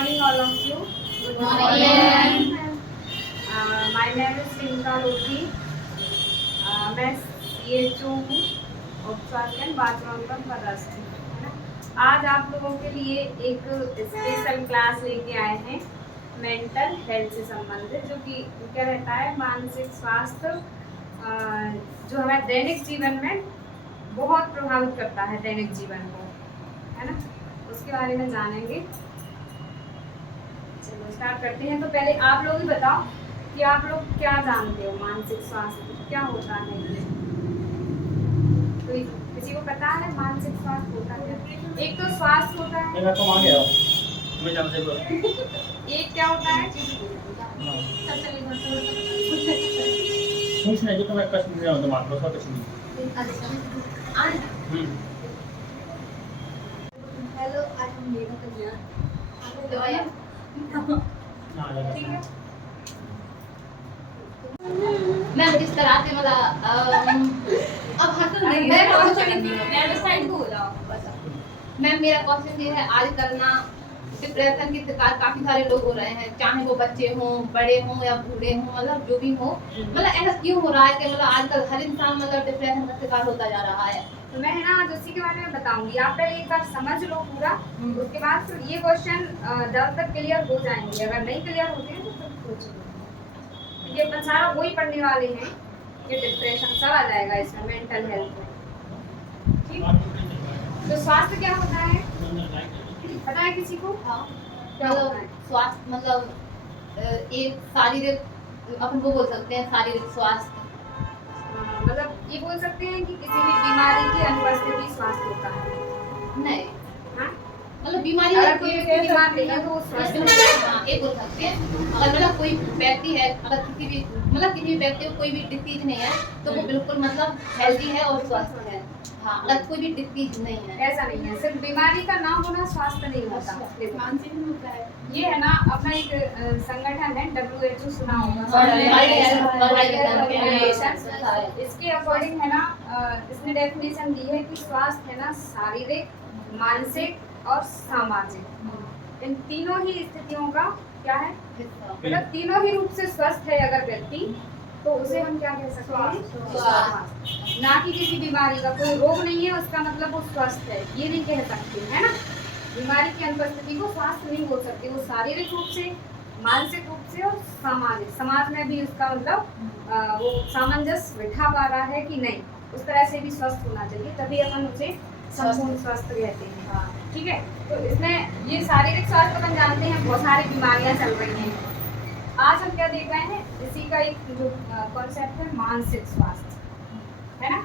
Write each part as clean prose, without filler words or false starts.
morning, all of you. Good morning. My name is Rinka Loti. मैं CHO हूँ उपस्वास्थ्य bathroom पदस्थ हूँ। आज आप लोगों के लिए एक स्पेशल क्लास लेके आए हैं मेंटल हेल्थ से संबंधित, जो कि क्या रहता है, मानसिक स्वास्थ्य जो हमारे दैनिक जीवन में बहुत प्रभावित करता है दैनिक जीवन को, है ना। उसके बारे में जानेंगे। चलो स्टार्ट करते हैं। तो पहले आप लोग ही बताओ कि आप लोग क्या जानते हो, मानसिक स्वास्थ्य क्या होता है। तो किसी को पता है मानसिक स्वास्थ्य होता क्या? एक तो स्वास्थ्य होता है, मैं तो आ गया मैं जब से बोल एक क्या होता है, कुछ नहीं, जो तुम्हें कश्मीर में होता मात्र उसका कश्मीर। हेलो, आज हम मेगा कल्याण ठीक है। मैम जिस तरह से अब हसन नहीं है, मैम मेरा क्वेश्चन ये है, आजकल ना डिप्रेशन की शिकार काफी सारे लोग हो रहे हैं, चाहे वो बच्चे हों, बड़े हों या बूढ़े हों, मतलब जो भी हो, मतलब ऐसा क्यों हो रहा है कि मतलब आजकल हर इंसान डिप्रेशन का शिकार होता जा रहा है। तो मैं ना आज उसी के बारे में बताऊंगी। आप पहले एक बार समझ लो पूरा, उसके बाद फिर ये क्वेश्चन ज्यादातर क्लियर हो जाएंगे। अगर नहीं क्लियर होते हैं तो फिर पूछिए, क्योंकि अपन सारा वही पढ़ने वाले हैं कि डिप्रेशन सब आ जाएगा इसमें, मेंटल हेल्थ में। ठीक। तो स्वास्थ्य क्या होता है, पता है किसी को? क्या होता है स्वास्थ्य एक शारीरिक, अपन को बोल सकते हैं शारीरिक स्वास्थ्य। मतलब ये बोल सकते हैं कि किसी भी बीमारी की अनुपस्थिति स्वास्थ्य होता है। नहीं, हाँ? मतलब बीमारी अगर कोई व्यक्ति बीमार नहीं है तो वो स्वस्थ है। हाँ, ये बोल सकते हैं। अगर मतलब कोई व्यक्ति है, अगर किसी भी व्यक्ति को कोई भी डिसीज नहीं है तो वो बिल्कुल मतलब हेल्दी है और स्वस्थ है। हाँ, अगर कोई भी डिसीज नहीं है, ऐसा नहीं है, सिर्फ बीमारी का ना होना स्वास्थ्य नहीं होता। मानसिक होता है। ये है ना, अपना एक संगठन है WHO, सुना होगा। इसके अकॉर्डिंग है ना, इसने डेफिनेशन दी है कि स्वास्थ्य है ना शारीरिक, मानसिक और सामाजिक, इन तीनों ही स्थितियों का क्या है, मतलब तीनों ही रूप से स्वस्थ है अगर व्यक्ति, तो उसे हम क्या कह सकते हैं, स्वास्थ्य। ना कि किसी बीमारी का कोई रोग नहीं है उसका मतलब वो स्वस्थ है, ये नहीं कह सकते, है ना। बीमारी की अनुपस्थिति को स्वास्थ्य नहीं बोल सकते, वो शारीरिक रूप से, मानसिक रूप से और सामाजिक, समाज में भी उसका मतलब वो सामंजस्य बिठा पा रहा है कि नहीं, उस तरह से भी स्वस्थ होना चाहिए, तभी अपन उसे संपूर्ण स्वस्थ कहते हैं। ठीक है। तो इसमें ये शारीरिक स्वास्थ्य अपन जानते हैं, बहुत सारी बीमारियां चल रही हैं। आज हम क्या देख रहे हैं, इसी का एक जो कॉन्सेप्ट है मानसिक स्वास्थ्य, है ना।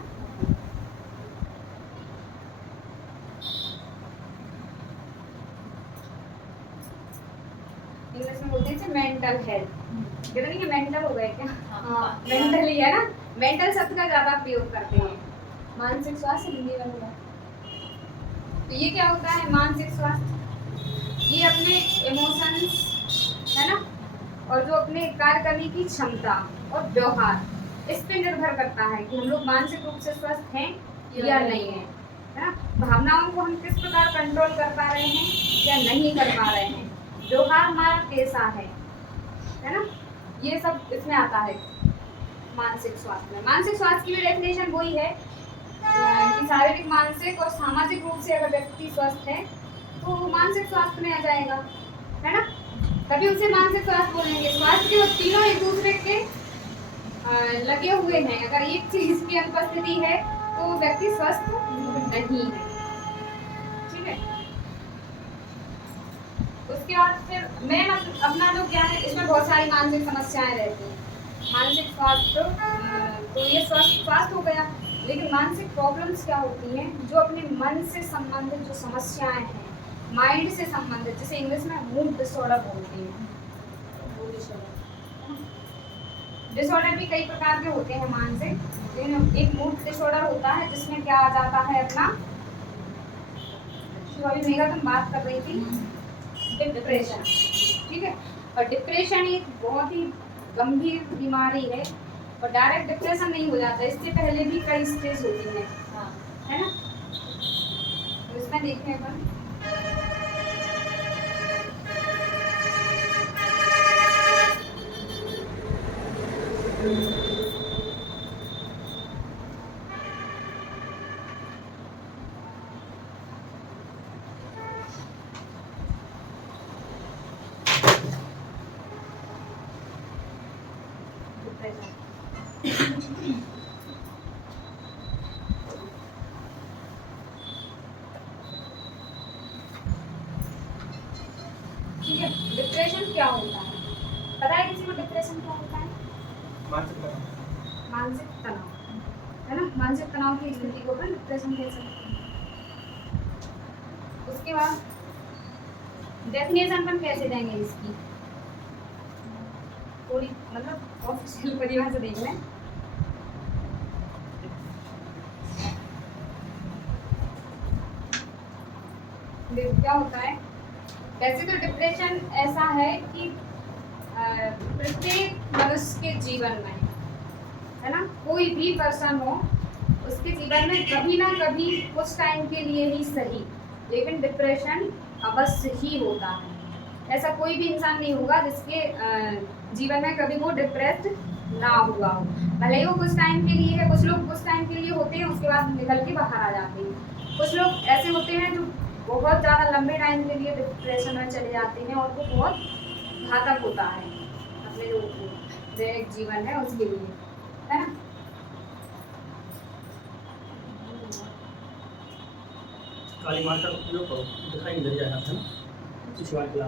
इंग्लिश में बोलते हैं मेंटल हेल्थ, कहते नहीं कि मेंटल हो गए क्या, मेंटल ही है ना, मेंटल शब्द का ज्यादा प्रयोग करते हैं। मानसिक स्वास्थ्य हिंदी में होगा। तो ये क्या होता है मानसिक स्वास्थ्य, ये अपने इमोशंस है ना, और जो अपने कार्य करने की क्षमता और व्यवहार, इस पे निर्भर करता है कि हम लोग मानसिक रूप से स्वस्थ हैं या नहीं है ना। भावनाओं को हम किस प्रकार कंट्रोल कर पा रहे हैं या नहीं कर पा रहे हैं, व्यवहार हमारा कैसा है ना, ये सब इसमें आता है मानसिक स्वास्थ्य में। मानसिक स्वास्थ्य की भी डेफिनेशन वही है कि शारीरिक, मानसिक और सामाजिक रूप से अगर व्यक्ति स्वस्थ है तो वो मानसिक स्वास्थ्य में आ जाएगा, है ना, तभी उसे मानसिक स्वास्थ्य बोलेंगे। स्वास्थ्य के वो तीनों एक दूसरे के लगे हुए हैं, अगर एक चीज की अनुपस्थिति है तो व्यक्ति स्वस्थ नहीं है। ठीक है। उसके बाद फिर मैं अपना जो ज्ञान है, इसमें बहुत सारी मानसिक समस्याएं रहती हैं। मानसिक स्वास्थ्य तो ये स्वास्थ्य हो गया, लेकिन मानसिक प्रॉब्लम्स क्या होती हैं, जो अपने मन से संबंधित जो समस्याएं हैं, माइंड से संबंधित, जैसे इंग्लिश में मूड डिसऑर्डर बोलते हैं। डिसऑर्डर भी कई प्रकार के होते हैं मानसिक, लेकिन एक मूड डिसऑर्डर होता है जिसमें क्या आ जाता है अपना, जो अभी मेगा तुम बात कर रही थी, डिप्रेशन। ठीक है। और डिप्रेशन एक बहुत ही गंभीर बीमारी है, और डायरेक्ट डिप्रेशन नहीं हो जाता, इससे पहले भी कई स्टेज होती है, है ना। तो इसमें देखें अपन ठीक है, डिप्रेशन क्या होता है? पता है किसी को डिप्रेशन क्या होता है? मानसिक तनाव। मानसिक तनाव, है ना? मानसिक तनाव की स्थिति को अपन डिप्रेशन कह सकते हैं। उसके बाद डेफिनेशन अपन कैसे देंगे इसकी? थोड़ी मतलब ऑफिशियल परिभाषा देख लें। देखो क्या होता है, वैसे तो डिप्रेशन ऐसा है कि प्रत्येक मनुष्य के जीवन में, है ना, कोई भी पर्सन हो उसके जीवन में कभी ना कभी कुछ टाइम के लिए ही सही, लेकिन डिप्रेशन अवश्य ही होता है। ऐसा कोई भी इंसान नहीं होगा जिसके जीवन में कभी वो डिप्रेस्ड ना हुआ हो। भले ही वो कुछ टाइम के लिए है, कुछ लोग कुछ टाइम के लिए होते हैं उसके बाद निकल के बाहर आ जाते हैं। कुछ लोग ऐसे होते हैं जो बहुत ज़्यादा लंबे टाइम के लिए डिप्रेशन में चले जाते हैं और वो बहुत घातक होता है अपने जो दैनिक जीवन है उसके लिए, है ना। काली मार का उपयोग करो, दिखाई नहीं दे रहा है ना इस बार के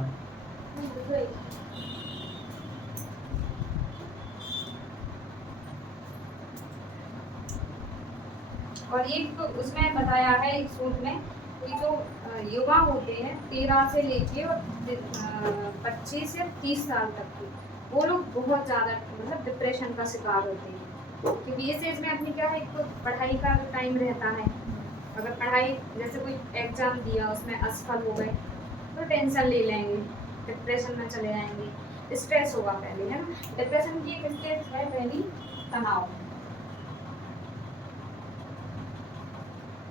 और एक उसमें बताया है एक सूट में कि जो युवा होते हैं 13 से लेके और 25 से 30 साल तक के, वो लोग बहुत ज़्यादा मतलब डिप्रेशन का शिकार होते हैं, क्योंकि इस एज में अपनी क्या है, एक तो पढ़ाई का टाइम रहता है। अगर पढ़ाई जैसे कोई एग्जाम दिया उसमें असफल हो गए तो टेंशन ले लेंगे, डिप्रेशन में चले जाएंगे, स्ट्रेस होगा पहले, है ना। डिप्रेशन की एक स्टेज है पहली तनाव,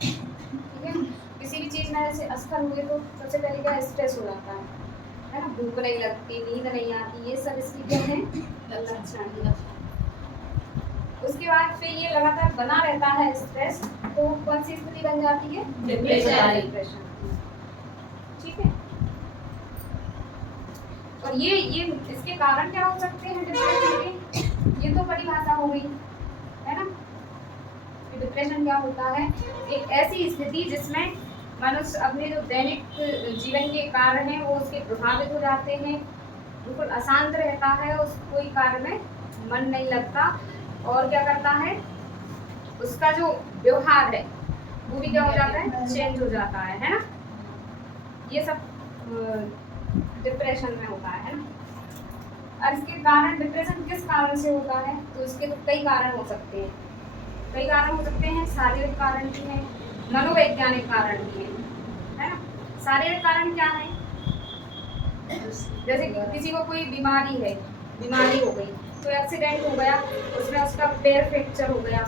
ठीक है। किसी भी चीज़ में जैसे असफल हुए तो सबसे पहले क्या स्ट्रेस हो जाता है ना, भूख नहीं लगती, नींद नहीं आती, ये सब इसकी क्या है लक्षण है। उसके बाद फिर ये लगातार बना रहता है स्ट्रेस, तो कौन सी स्थिति बन जाती है, डिप्रेशन, ठीक है। और ये इसके कारण क्या हो सकते हैं डिप्रेशन के, ये तो परिभाषा हो गई, है ना। डिप्रेशन क्या होता है, एक ऐसी स्थिति जिसमें मनुष्य अपने जो दैनिक जीवन के कार्य हैं वो उसके प्रभावित हो जाते हैं, बिल्कुल अशांत रहता है, उस कोई कार्य में मन नहीं लगता, और क्या करता है, उसका जो व्यवहार है वो भी क्या हो जाता है, चेंज हो जाता है ना। ये सब डिप्रेशन में होता है ना। और इसके कारण, डिप्रेशन किस कारण से होता है, तो इसके तो कई कारण हो सकते हैं, कई कारण हो सकते हैं। शारीरिक कारण भी है, मनोवैज्ञानिक कारण भी है ना। शारीरिक कारण क्या है, जैसे किसी को कोई बीमारी है, बीमारी हो गई, तो एक्सीडेंट हो गया, उसमें उसका पैर फ्रैक्चर हो गया,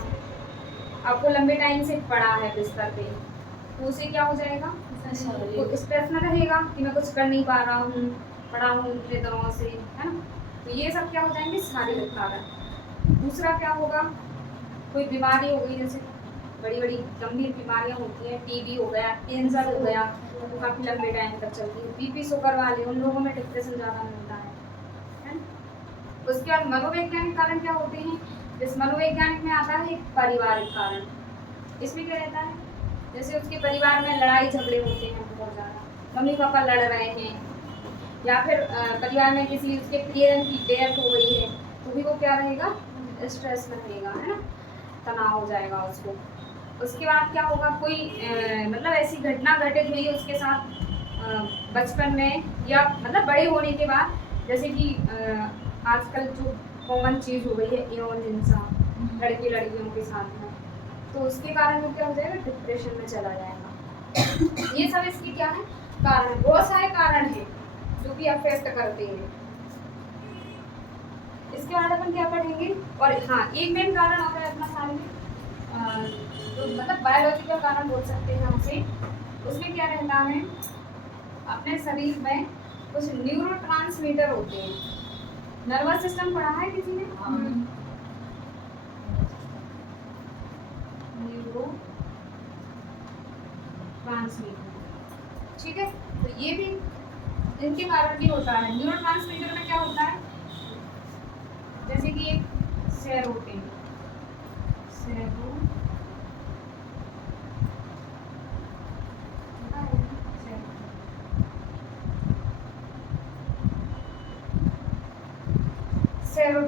आपको लंबे टाइम से पड़ा है बिस्तर पे, तो उसे क्या हो जाएगा, वो स्ट्रेस में रहेगा कि मैं कुछ कर नहीं पा रहा हूँ, पड़ा हूँ इतने दिनों से, है ना। तो ये सब क्या हो जाएंगे, शारीरिक कारण। दूसरा क्या होगा, कोई बीमारी हो गई, जैसे बड़ी बड़ी गंभीर बीमारियां होती हैं, टीबी हो गया, कैंसर हो गया, तो काफ़ी लंबे टाइम तक चलती है। बीपी शुगर वाले, उन लोगों में डिप्रेशन ज़्यादा मिलता है ना। उसके बाद मनोवैज्ञानिक कारण क्या होते हैं, इस मनोवैज्ञानिक में आता है पारिवारिक कारण। इसमें क्या रहता है, जैसे उसके परिवार में लड़ाई झगड़े होते हैं बहुत ज़्यादा, मम्मी पापा लड़ रहे हैं, या फिर परिवार में किसी उसके प्रियजन की डेथ हो गई है, तो भी वो क्या रहेगा, स्ट्रेस में रहेगा, है ना, तनाव हो जाएगा उसको। उसके बाद क्या होगा, कोई मतलब ऐसी घटना घटित हुई उसके साथ बचपन में या मतलब बड़े होने के बाद, जैसे कि आजकल जो कॉमन चीज़ हो गई है यौन हिंसा लड़के लड़कियों के साथ में, तो उसके कारण वो क्या हो जाएगा, डिप्रेशन में चला जाएगा। ये सब इसकी क्या है, कारण, बहुत सारे कारण हैं जो भी अफेक्ट करते हैं। इसके बाद अपन क्या पढ़ेंगे, और हाँ एक मेन कारण आता है अपना शारीरिक, तो मतलब बायोलॉजिकल कारण बोल सकते हैं उसे। उसमें क्या रहता है, अपने शरीर में कुछ न्यूरोट्रांसमीटर होते हैं। नर्वस सिस्टम पढ़ा है किसी ने, न्यूरो ट्रांसमीटर, ठीक है। तो ये भी इनके कारण भी होता है। न्यूरोट्रांसमीटर में क्या होता है, जैसे कि एक शेयर होते हैं,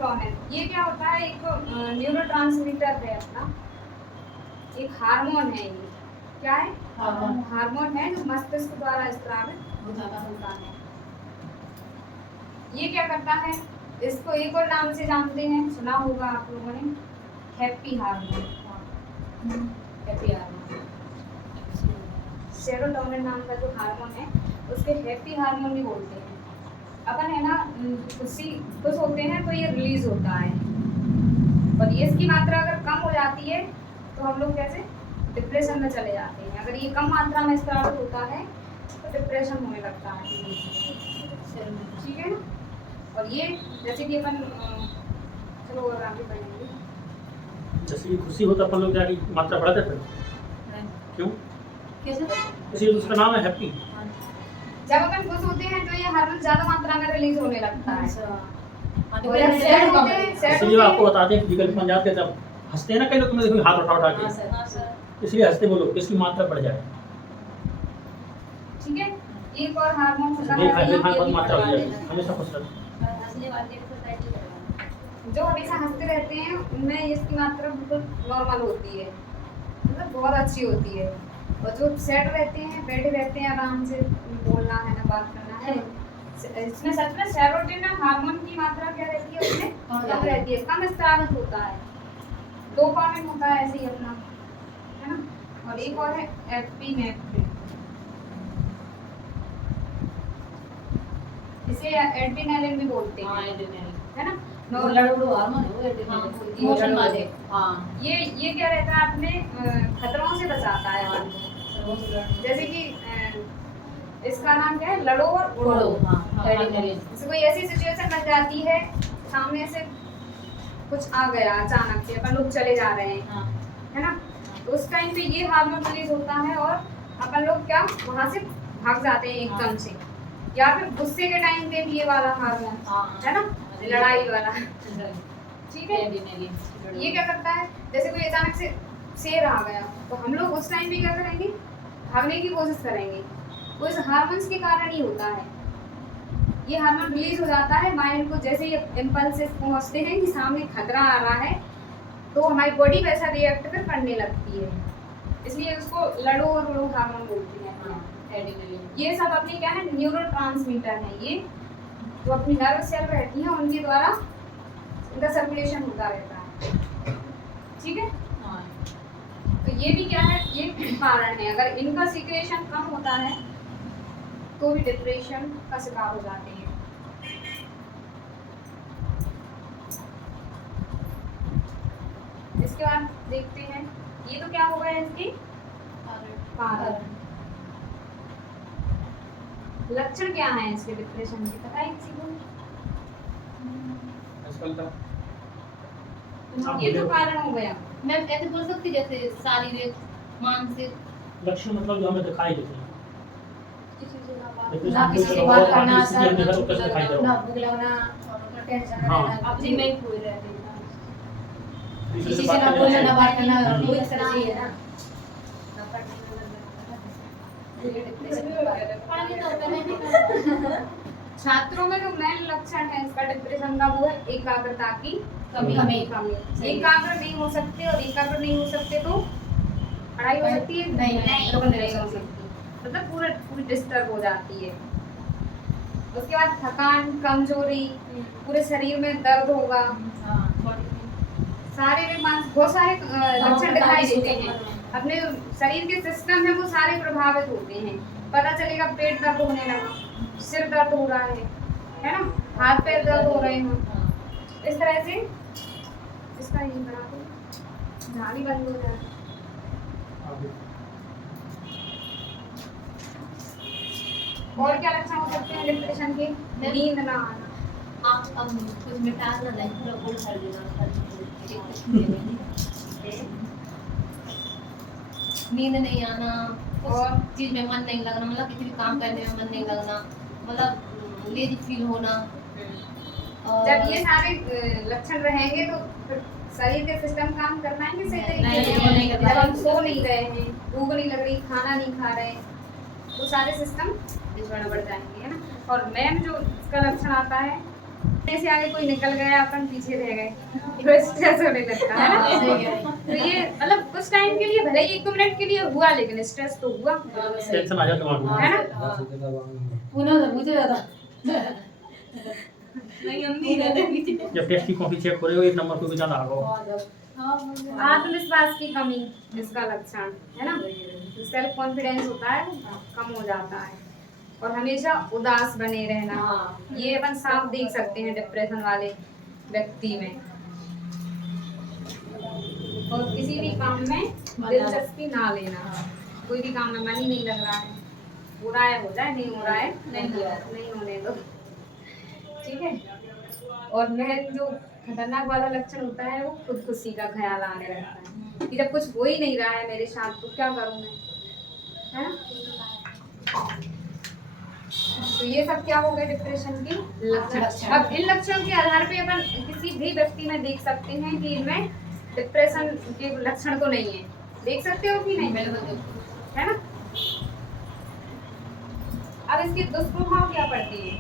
सेरोटोनिन, ये क्या होता है, एक न्यूरोट्रांसमीटर है अपना, एक हार्मोन है ये। क्या है? हार्मोन है जो मस्तिष्क द्वारा स्रावित होता है। ये क्या करता है, इसको एक और नाम से जानते हैं, सुना होगा आप लोगों ने, happy hormone. Happy hormone, serotonin नाम का जो हार्मोन है उसके हैप्पी हार्मोन भी बोलते हैं। अपन है ना खुश होते हैं तो ये रिलीज होता है, और ये इसकी मात्रा अगर कम हो जाती है तो हम लोग कैसे डिप्रेशन में चले जाते हैं। अगर ये कम मात्रा में स्टार्ट होता है तो डिप्रेशन होने लगता है, ठीक है ना। और ये जैसे कि अपन चलो और आगे बढ़ेंगे, जैसे कि खुशी होता अपन लोग जाके मात्रा बढ़ाते थे, क्यों? कैसे? इसलिए उसका नाम है हैप्पी। जब अपन खुश होते हैं तो ये हार्मोन ज्यादा मात्रा में रिलीज होने लगता है। अच्छा, और जब सैड होते हैं, इसलिए आपको बताते हैं फिजिकल पंजाब के जब हंसते हैं ना, कई लोग तुम्हें देखो हाथ उठा के, इसलिए हंसते वो लोग, इसकी मात्रा बढ़ जाए। ठीक है। एक और हार्मोन होता देख है, बहुत मात्रा हो जाए, हमेशा खुश रहते। जो हमेशा हंसते रहते हैं उनमें इसकी मात्रा बिल्कुल नॉर्मल होती है, मतलब बहुत अच्छी होती है। और जो सैड रहते हैं, बैठे रहते हैं, आराम से बोलना है ना, बात करना है, इसमें सच में सेरोटोनिन हार्मोन की मात्रा क्या रहती है, उसमें कम रहती है, कम स्रावित होता है। डोपामिन होता है ऐसे ही अपना, है ना। और एक और है एपिनेफ्रिन, इसे एड्रेनालिन भी बोलते हैं, है ना। इमोशन वाले, हाँ, ये क्या रहता है, अपने खतरों से बचाता है अपन को। जैसे कि इसका नाम क्या है, लड़ो और उड़ो। जैसे कोई ऐसी सिचुएशन बन जाती है, सामने से कुछ आ गया अचानक से, अपन लोग चले जा रहे हैं, है ना, तो उस टाइम पे ये हार्मोन रिलीज होता है और अपन लोग क्या वहां से भाग जाते हैं एकदम से। या फिर गुस्से के टाइम पे भी ये वाला हार्मोन, है ना, लड़ाई वाला, ठीक है। ये क्या करता है, जैसे कोई अचानक से शेर आ गया तो हम लोग उस टाइम भी क्या करेंगे, भागने की कोशिश करेंगे। वो इस हार्मोन्स के कारण ही होता है। ये हार्मोन रिलीज हो जाता है माइंड को, जैसे ये इम्पल्सेस पहुंचते हैं कि सामने खतरा आ रहा है तो हमारी बॉडी वैसा रिएक्ट फिर करने लगती है, इसलिए उसको लड़ो और उड़ो हार्मोन बोलते हैं। ये सब अपनी क्या है, न्यूरोट्रांसमीटर है, ये जो अपनी नर्व सेल रहती है उनके द्वारा इनका सर्कुलेशन होता रहता है, ठीक है। तो ये भी क्या है, ये कारण है, अगर इनका सीक्रेशन कम होता है तो भी डिप्रेशन का शिकार हो जाते हैं। इसके बाद देखते हैं, ये तो क्या होगा इसकी कारण, लक्षण क्या है इसके डिप्रेशन के, पता है किसी को? ये तो कारण हो गया। मैम ऐसे बोल सकती जैसे शारीरिक, मानसिक लक्षण मतलब जो हमें दिखाई देते हैं, ना किसी से बात करना, ना भूख लगना, टेंशन हाँ। रहना, अपने में ही खोए रहते हैं, किसी से ना बोलना ना बात करना, कोई तरह से है ना। छात्रों में जो मेन लक्षण है इसका डिप्रेशन का वो है एकाग्रता की कमी। एकाग्र नहीं हो सकते, और एकाग्र नहीं हो सकते तो पढ़ाई हो सकती है नहीं हो सकती, मतलब पूरी डिस्टर्ब हो जाती है। उसके बाद थकान, कमजोरी, पूरे शरीर में दर्द होगा, शारीरिक मानसिक बहुत सारे लक्षण दिखाई देते हैं। अपने शरीर के सिस्टम है वो सारे प्रभावित होते हैं। पता चलेगा पेट दर्द होने लगा, सिर दर्द हो रहा है ना, हाथ पैर दर्द हो रहे हैं, इस तरह से इसका ये बना दो, झाड़ी बंद हो जाए। और क्या लक्षण हो सकते हैं डिप्रेशन के? नींद ना आना, आप कुछ मिटा ना नहीं, पूरा बोल कर देना, नींद नहीं आना, और चीज में मन नहीं लगना, मतलब किसी भी काम करने में मन नहीं लगना, मतलब लेजी फील होना। जब ये सारे लक्षण रहेंगे तो फिर शरीर के सिस्टम काम कर पाएंगे सही तरीके से। जब हम सो नहीं रहे हैं, भूख नहीं लग रही, खाना नहीं खा रहे, तो सारे सिस्टम गड़बड़ जाएंगे, है ना। और मेन जो इसका लक्षण आता है से आगे कोई निकल गया, अपन पीछे रह गए, तो स्ट्रेस होने लगता है ना। सही है। तो ये मतलब कुछ टाइम के लिए भले ही 1-2 मिनट के लिए हुआ, लेकिन स्ट्रेस तो हुआ, टेंशन आ जाता है है ना। उन्होंने मुझे ज्यादा नहीं हम नहीं रहते पीछे। जब टेस्ट की कॉपी चेक करेगा 1 नंबर को भी ज़्यादा आगा आत्मविश्वास की कमी इसका लक्षण है ना। सेल्फ कॉन्फिडेंस होता है कम हो जाता है, और हमेशा उदास बने रहना, ये अपन साफ देख सकते हैं डिप्रेशन वाले व्यक्ति में। और किसी भी काम में दिलचस्पी ना लेना, कोई भी काम में मन ही नहीं लग रहा है, हो रहा है हो जाए, नहीं हो रहा है नहीं होने दो, ठीक है। और मेन जो खतरनाक वाला लक्षण होता है वो खुदकुशी का ख्याल आने लगता है कि जब कुछ हो ही नहीं रहा है मेरे साथ तो क्या करूं मैं, है ना। तो ये सब क्या हो गए डिप्रेशन के लक्षण। अब इन लक्षणों के आधार पे अपन किसी भी व्यक्ति में देख सकते हैं कि इनमें डिप्रेशन के लक्षण तो नहीं है, देख सकते हो कि नहीं, है ना। अब इसके दुष्प्रभाव क्या पड़ती है,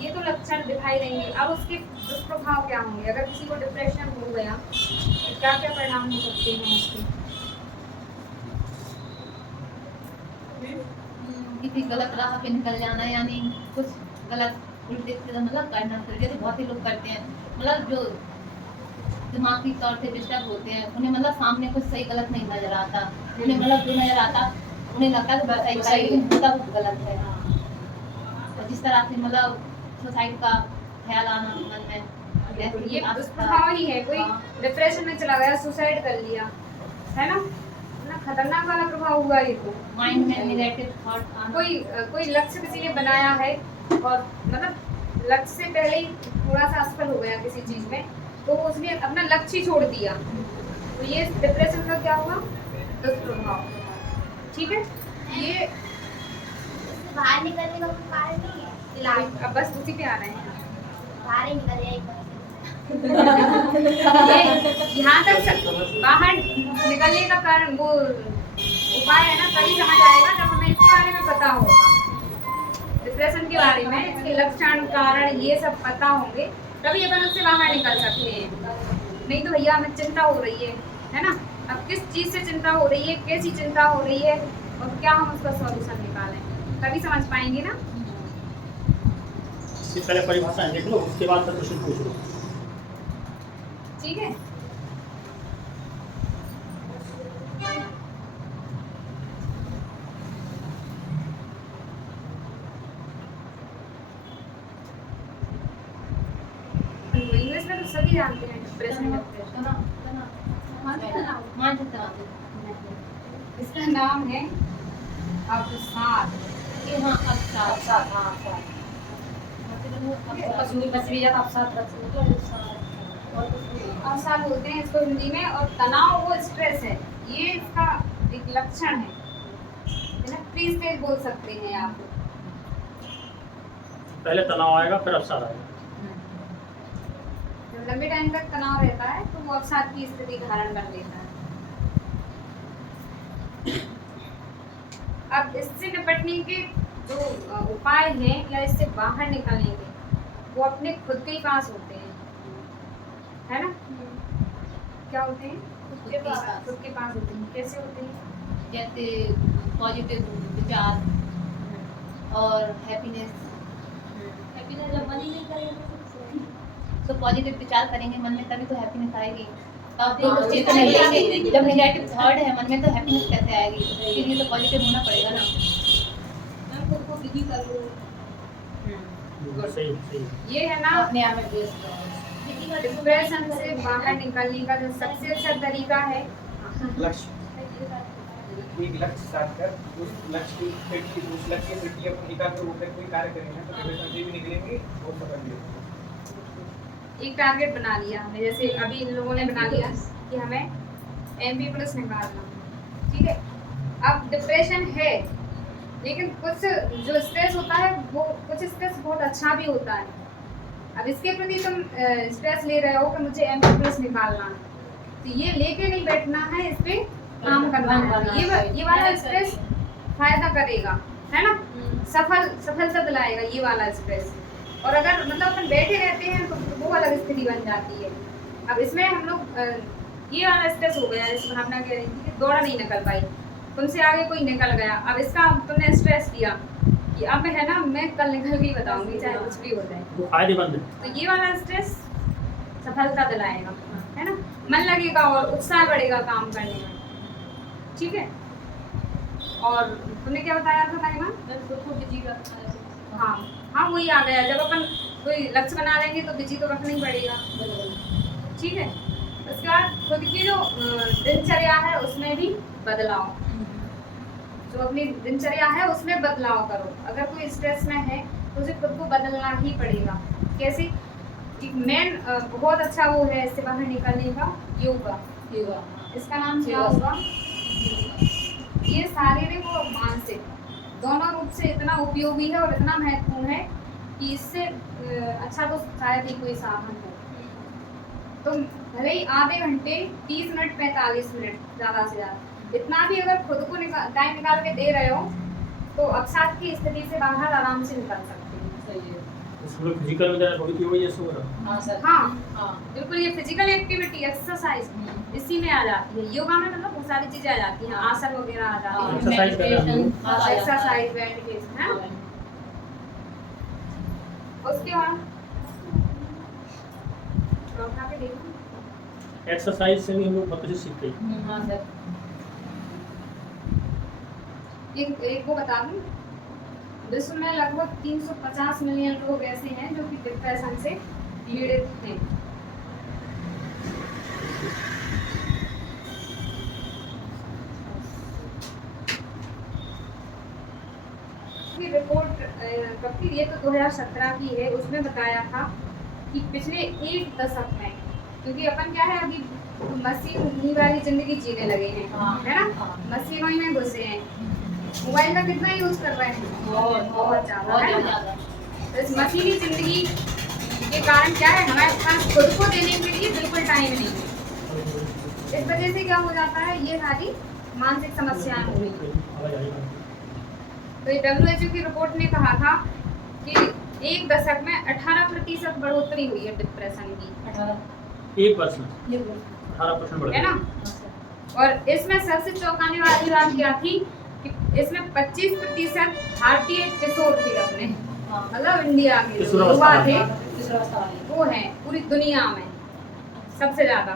ये तो लक्षण दिखाई देंगे, अब उसके दुष्प्रभाव क्या होंगे। अगर किसी को डिप्रेशन हो गया तो क्या क्या परिणाम हो सकते हैं उसके। किसी गलत राह पे निकल जाना, यानी कुछ गलत उल्टे सीधा मतलब करना, जैसे बहुत ही लोग करते हैं, मतलब जो दिमागी तौर से डिस्टर्ब होते हैं, उन्हें मतलब सामने कुछ सही गलत नहीं नजर आता, उन्हें मतलब जो नजर आता उन्हें लगता है कि बस सही है, होता कुछ गलत है। और जिस तरह से मतलब सुसाइड का ख्याल आना मन में, ये दुष्प्रभाव ही है। कोई डिप्रेशन में चला गया, सुसाइड कर लिया, है ना, ना खतरनाक वाला प्रभाव हुआ ये तो। माइंड में नेगेटिव थॉट आना, कोई लक्ष्य किसी ने बनाया है और मतलब लक्ष्य से पहले ही थोड़ा सा असफल हो गया किसी चीज में, तो उसने अपना लक्ष्य ही छोड़ दिया, तो ये डिप्रेशन का क्या हुआ, दुष्प्रभाव, ठीक है। ये बाहर निकलने का कोई कारण नहीं है, इलाज अब बस उसी पे आ रहे हैं। बाहर ही निकल जाए एक बार। ये यहाँ तक बाहर निकलने का कारण वो उपाय है ना, तभी समझ आएगा जब हमें इसके बारे में पता होगा, डिप्रेशन के बारे में, इसके लक्षण कारण ये सब पता होंगे, तभी अपन उससे बाहर निकल सकते हैं। नहीं तो भैया हमें चिंता हो रही है ना। अब किस चीज़ से चिंता हो रही है, कैसी चिंता हो रही है, और क्या हम उसका सॉल्यूशन निकालें, तभी समझ पाएंगे ना। इससे पहले परिभाषा लिख लो, उसके बाद फिर क्वेश्चन पूछ लो, ठीक है। इंग्लिश में तो सभी जानते हैं डिप्रेशन। मानसिक तनाव। इसका नाम है अवसाद। हाँ अवसाद, अवसाद बोलते हैं इसको हिंदी में, और तनाव वो स्ट्रेस है, ये इसका एक लक्षण है ना। प्री स्टेज बोल सकते हैं आप। पहले तनाव आएगा फिर अवसाद आएगा। जब लंबे टाइम तक तनाव रहता है तो वो अवसाद की स्थिति धारण कर लेता है। अब इससे निपटने के जो उपाय हैं या इससे बाहर निकलने के, वो अपने खुद के ही पास होते हैं, है ना। क्या होते हैं, खुद के पास होते हैं। कैसे होते हैं, जैसे पॉजिटिव विचार और हैप्पीनेस जब मन ही नहीं करेगा तो पॉजिटिव विचार करेंगे मन में, तभी तो हैप्पीनेस आएगी। तब तो उस चीज को नहीं लेंगे। जब नेगेटिव थॉट है मन में तो हैप्पीनेस कैसे आएगी, इसके लिए तो पॉजिटिव होना पड़ेगा ना। मैं खुद को बिजी कर लूं, सही ये है ना अपने आप में डिप्रेशन से बाहर निकलने का जो सबसे अच्छा तरीका है। लक्ष्य, एक लक्ष्य साध कर उस लक्ष्य के प्रति अपनी एकाग्र होकर कोई कार्य करेंगे तो डिप्रेशन से भी निकलेंगे और सफल भी होंगे। एक टारगेट बना लिया हमने, जैसे अभी इन लोगों ने बना लिया कि हमें MP+ निकालना, ठीक है। अब डिप्रेशन है, लेकिन कुछ जो स्ट्रेस होता है वो कुछ स्ट्रेस बहुत अच्छा भी होता है। अब इसके प्रति तुम स्ट्रेस ले रहे हो कि मुझे MP+ निकालना है, तो ये लेके नहीं बैठना है, इस पे काम करना है। ये वाला स्ट्रेस फायदा करेगा, है ना, सफलता दिलाएगा ये वाला स्ट्रेस। और अगर मतलब अपन बैठे रहते हैं तो वो अलग स्थिति बन जाती है। अब इसमें हम लोग ये वाला स्ट्रेस हो गया, जैसे भावना कह रही थी कि दौड़ा नहीं निकल पाई, तुमसे आगे कोई निकल गया, अब इसका तुमने स्ट्रेस दिया कि अब है ना मैं कल निकल के ही बताऊंगी चाहे कुछ भी हो जाए, वो फायदेमंद है। तो ये वाला स्ट्रेस सफलता दिलाएगा, है ना, मन लगेगा और उत्साह बढ़ेगा काम करने में। ठीक है, और तुमने क्या बताया था महिमा? हाँ हाँ, वही आ गया, जब अपन कोई लक्ष्य बना लेंगे तो बिजी तो रखना ही पड़ेगा। ठीक है, उसके बाद खुद की जो दिनचर्या है उसमें भी बदलाव, जो अपनी दिनचर्या है उसमें बदलाव करो। अगर कोई स्ट्रेस में है तो उसे खुद को बदलना ही पड़ेगा। कैसे? मेन बहुत अच्छा वो है इससे बाहर निकलने का, योगा। इसका नाम क्या होगा? ये शारीरिक और मानसिक दोनों रूप से इतना उपयोगी है और इतना महत्वपूर्ण है कि इससे अच्छा तो शायद ही कोई साधन हो। तो भले ही आधे घंटे, 30 मिनट, 45 मिनट ज़्यादा से ज़्यादा, इतना भी अगर खुद को टाइम निकाल के दे रहे हो तो अवसाद की स्थिति से बाहर आराम से निकल सकते हैं। सही है। इसमें फिजिकल वगैरह बहुत ही वही ऐसे हो रहा हाँ सर। हाँ बिल्कुल, ये फिजिकल एक्टिविटी, एक्सरसाइज इसी में आ जाती है। योगा में मतलब बहुत सारी चीजें आ जाती हैं, आसन वगैरह आ जाती हैं, एक्सरसाइज कर रहे हैं। एक्सरसाइज, मेडिटेशन है। उसके बाद उठा के देखो, एक्सरसाइज से भी हम लोग बहुत कुछ सीखते हैं। हाँ सर। एक वो बता दूं, विश्व में लगभग 350 मिलियन लोग ऐसे हैं जो कि डिप्रेशन से पीड़ित हैं। रिपोर्ट ये तो 2017 की है, उसमें बताया था कि पिछले एक दशक में, क्योंकि अपन क्या है अभी मशीनी वाली जिंदगी जीने लगे हैं, है ना, मशीनों में घुसे हैं, मोबाइल का कितना यूज कर रहे हैं, बहुत ज्यादा, है ना। तो इस मशीनी जिंदगी के कारण क्या है, हमारे पास खुद को देने के लिए बिल्कुल टाइम नहीं है। इस वजह से क्या हो जाता है, ये सारी मानसिक समस्याएं हो रही। तो ये WHO की रिपोर्ट ने कहा था कि एक दशक में 18% बढ़ोतरी हुई है डिप्रेशन की। 18% बढ़ है गया। ना। और इसमें सबसे चौंकाने वाली बात क्या थी कि इसमें 25% भारतीय किशोर थे अपने, मतलब इंडिया के जो युवा थे वो हैं पूरी दुनिया में सबसे ज्यादा।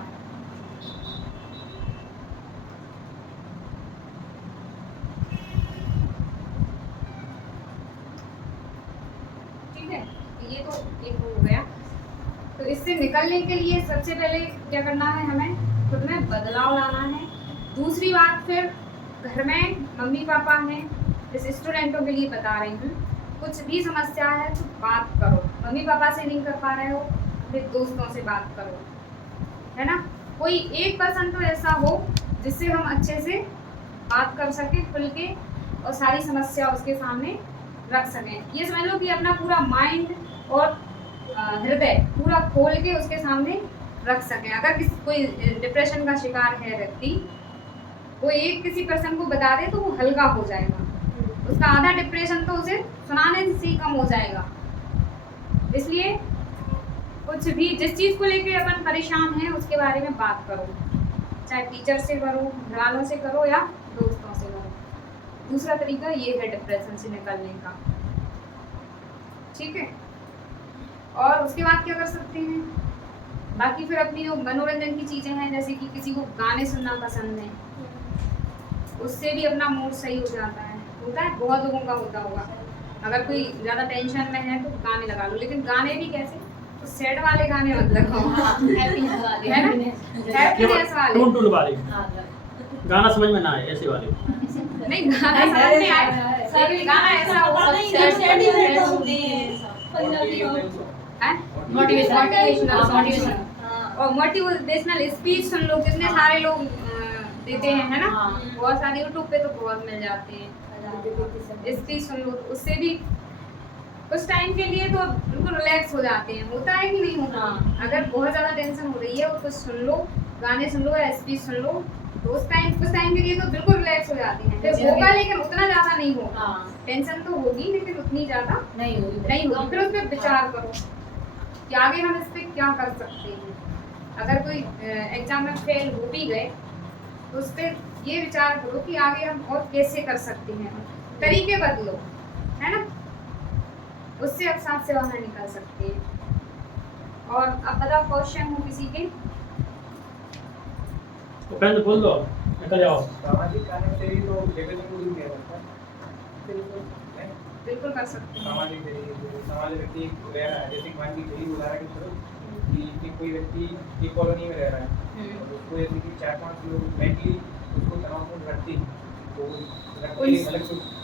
ठीक है, ये तो एक हो गया। तो इससे निकलने के लिए सबसे पहले क्या करना है, हमें खुद में बदलाव लाना है। दूसरी बात, फिर घर में मम्मी पापा हैं, जैसे स्टूडेंटों के लिए बता रही हूँ, कुछ भी समस्या है तो बात करो। मम्मी पापा से नहीं कर पा रहे हो, अपने दोस्तों से बात करो, है ना। कोई एक पर्सन तो ऐसा हो जिससे हम अच्छे से बात कर सकें खुल के और सारी समस्या उसके सामने रख सकें। ये समझ लो कि अपना पूरा माइंड और हृदय पूरा खोल के उसके सामने रख सकें। अगर कोई डिप्रेशन का शिकार है व्यक्ति, वो एक किसी पर्सन को बता दे तो वो हल्का हो जाएगा, उसका आधा डिप्रेशन तो उसे सुनाने से ही कम हो जाएगा। इसलिए कुछ भी जिस चीज़ को लेके अपन परेशान हैं उसके बारे में बात करो, चाहे टीचर से करो, घर वालों से करो या दोस्तों से करो। दूसरा तरीका ये है डिप्रेशन से निकलने का। ठीक है, और उसके बाद क्या कर सकते हैं, बाकी फिर अपनी जो मनोरंजन की चीज़ें हैं, जैसे कि किसी को गाने सुनना पसंद है, उससे भी अपना मूड सही हो जाता है। होता है, बहुत लोगों का होता होगा। अगर कोई ज़्यादा टेंशन में है तो गाने लगा लो, लेकिन गाने भी कैसे, तो सैड वाले गाने मत लगाओ, हैप्पीनेस वाले, है ना, हैप्पीनेस वाले, टून वाले, गाना समझ में ना आए ऐसे वाले। नहीं, गाना समझ में आए, लेकिन गाना ऐसा हो और मोटिवेशनल स्पीच सुन लो, कितने सारे लोग देते हैं, है ना, बहुत सारे यूट्यूब पे तो बहुत मिल जाते हैं। स्पीच सुन लो, तो उससे भी कुछ टाइम के लिए तो बिल्कुल रिलैक्स हो जाते हैं। होता है कि नहीं होता? अगर बहुत ज़्यादा टेंशन हो रही है वो कुछ सुन लो, गाने सुन लो या स्पीच सुन लो, तो उस टाइम के लिए तो बिल्कुल रिलैक्स हो जाते हैं, फिर होगा लेकिन उतना ज्यादा नहीं होगा। टेंशन तो होगी लेकिन उतनी ज्यादा नहीं होगी। फिर उस पर विचार करो कि आगे हम इस पर क्या कर सकते हैं। अगर कोई एग्जाम में फेल हो भी गए तो उस पर ये विचार करो कि आगे हम और कैसे कर सकते हैं, तरीके बदलो, है ना, उससे आप साथ से बाहर निकल सकते हैं। और अब बताओ क्वेश्चन हो किसी के? तो पहले बोल दो, निकल जाओ। सामाजिक कारण से ही तो डिप्रेशन को दूर किया जाता है। बिल्कुल कर सकते हैं। सामाजिक समाज व्यक्ति रह रहा है, जैसे मान लीजिए यही उदाहरण की तरफ कि कोई व्यक्ति एक कॉलोनी में रह रहा है और उसको जैसे कि 4-5 लोग मेंटली उसको तनावपूर्ण रखते हैं, तो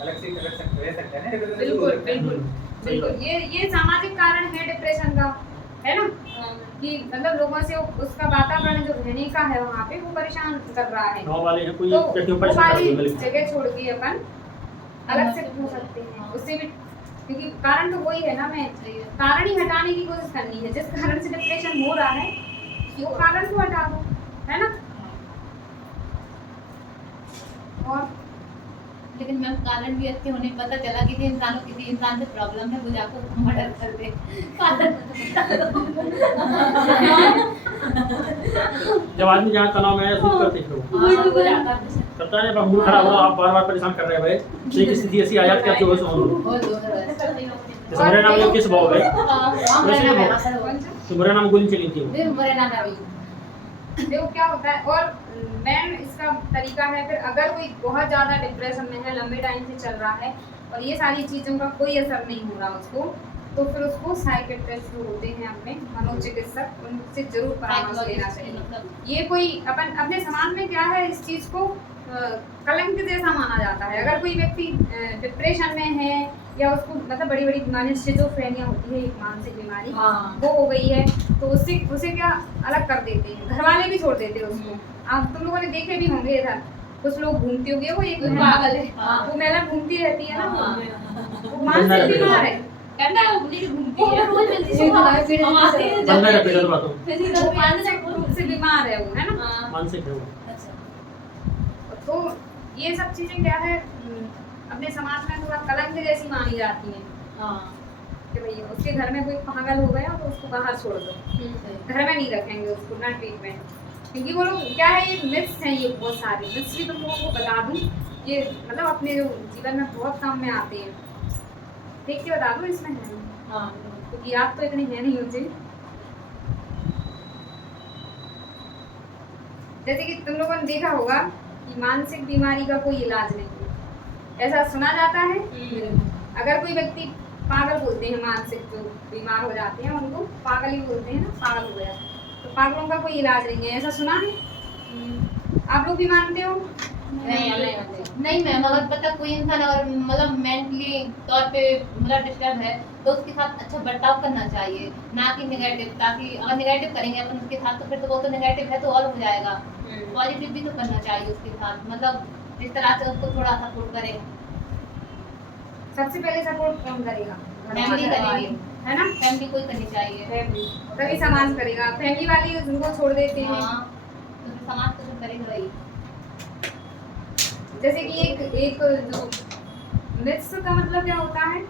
अलग से रह सकता है ना। बिल्कुल बिल्कुल बिल्कुल ये सामाजिक कारण है डिप्रेशन का, है ना, कि मतलब लोगों से उसका वातावरण जो रहने का है वहाँ पे वो परेशान कर रहा है, गाँव वाले हैं कोई तो व्यक्ति वो परेशान कर वाली देंगे। जगह छोड़ के अपन अलग से हो सकते हैं उससे भी, क्योंकि कारण तो वही है ना, मैं कारण ही हटाने की कोशिश करनी है। जिस कारण से डिप्रेशन हो रहा है वो कारण को हटा दो, है ना। और लेकिन मैम कारण भी अच्छे होने पता चला किसी इंसान से प्रॉब्लम है वो जाकर मर्डर कर दे। जब आदमी जहाँ तनाव में है खुद करते हो करता है, जब मूड खराब हो आप बार-बार परेशान कर रहे हैं भाई, तो एक स्थिति ऐसी आ जाती है कि आपको हो जैसे मेरे नाम में किस भाव है तो मेरा नाम गोली चली थी देखो क्या होता है। और मैम इसका तरीका है, फिर अगर कोई बहुत ज़्यादा डिप्रेशन में है, लंबे टाइम से चल रहा है और ये सारी चीज़ों का कोई असर नहीं हो रहा उसको, तो फिर उसको साइकियाट्रिस्ट जो होते हैं अपने मनोचिकित्सक, उनसे जरूर परामर्श लेना चाहिए। ये कोई अपने समाज में क्या है, इस चीज़ को कलंक जैसा माना जाता है। अगर कोई व्यक्ति डिप्रेशन में है या उसको मतलब बड़ी बड़ी बीमारियां, शिज़ोफ्रेनिया होती है एक मानसिक बीमारी, वो हो गई है, तो उसे क्या अलग कर देते हैं, घर वाले भी छोड़ देते हैं उसको। आप तुम लोगों ने देखे भी होंगे इधर कुछ लोग घूमते होंगे, वो एक पागल है, वो महिला घूमती रहती है ना, वो मानसिक बीमार है, मानसिक रूप से बीमार है वो, है ना, मानसिक है वो। तो ये सब चीजें क्या है अपने समाज में थोड़ा कलंक जैसी मानी जाती हैं कि भैया उसके घर में कोई पागल हो गया तो उसको बाहर छोड़ दो, घर में नहीं रखेंगे उसको, ना ट्रीटमेंट, क्योंकि वो लोग क्या है, ये मिथ्स हैं, ये बहुत सारे मिथ्स भी तुम लोगों को बता दूं, ये मतलब अपने जो जीवन में बहुत काम में आते हैं, देख के बता दूं इसमें है, क्योंकि आप तो इतने हैं नहीं मुझे। जैसे कि तुम लोगों ने देखा होगा कि मानसिक बीमारी का कोई इलाज नहीं है, ऐसा सुना जाता है। अगर कोई व्यक्ति पागल बोलते हैं, मानसिक जो बीमार हो जाते हैं उनको पागल ही बोलते हैं ना, पागल हो गया, तो पागलों का कोई इलाज नहीं है, ऐसा सुना है? आप लोग भी मानते हो? नहीं मैम, अगर पता कोई इंसान अगर मतलब मेंटली तौर पे मतलब डिस्टर्ब है तो उसके साथ अच्छा बर्ताव करना चाहिए, ना कि नेगेटिव। ताकि अगर नेगेटिव करेंगे अपन उसके साथ तो फिर तो वो तो नेगेटिव है तो और हो जाएगा, पॉजिटिव भी तो करना चाहिए उसके साथ, मतलब जिस तरह से उसको थोड़ा सपोर्ट करें। सबसे पहले सपोर्ट कौन करेगा? फैमिली करेगी, है ना, फैमिली को ही करनी चाहिए, फैमिली, तभी समाज करेगा। फैमिली वाली उनको छोड़ देते हैं, तो फिर समाज तो सब करेगा ही। जैसे कि एक जो मिथ्स का मतलब क्या होता है,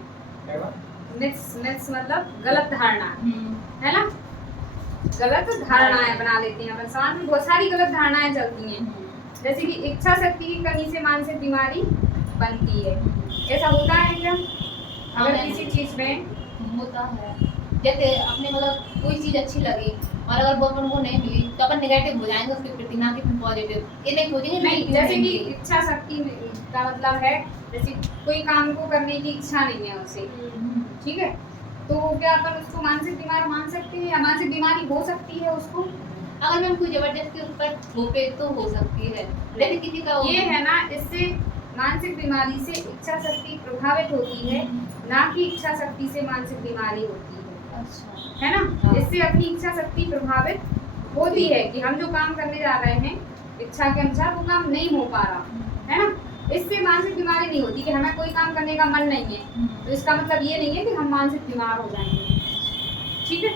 मिथ्स मतलब गलत धारणा, है ना, गलत धारणाएं बना लेते हैं अपन, समाज में बहुत सारी गलत धारणाएं चलती हैं। जैसे कि इच्छा शक्ति की कमी से मानसिक बीमारी बनती है, ऐसा होता है क्या? अगर किसी चीज में होता है, जैसे अपने मतलब कोई चीज अच्छी लगी और अगर वो अपन को नहीं मिली तो अपन नेगेटिव हो जाएंगे उसके प्रति, ना कि पॉजिटिव। ये नहीं सोचेंगे नहीं, जैसे कि इच्छा शक्ति का मतलब है जैसे कोई काम को करने की इच्छा नहीं है उसे, ठीक है, तो क्या अपन उसको मानसिक बीमार मान सकते हैं या मानसिक बीमारी हो सकती है उसको? अगर मैम कोई जबरदस्ती उस पर थोपे तो हो सकती है, लेकिन किसी का ये है ना, इससे मानसिक बीमारी से इच्छा शक्ति प्रभावित होती है, ना कि इच्छा शक्ति से मानसिक बीमारी होती है। अच्छा, है ना, इससे अपनी इच्छा शक्ति प्रभावित होती है कि हम जो काम करने जा रहे हैं इच्छा के अनुसार वो काम नहीं हो पा रहा, है ना, इससे मानसिक बीमारी नहीं होती कि हमें कोई काम करने का मन नहीं है, तो इसका मतलब ये नहीं है कि हम मानसिक बीमार हो जाएंगे, ठीक है।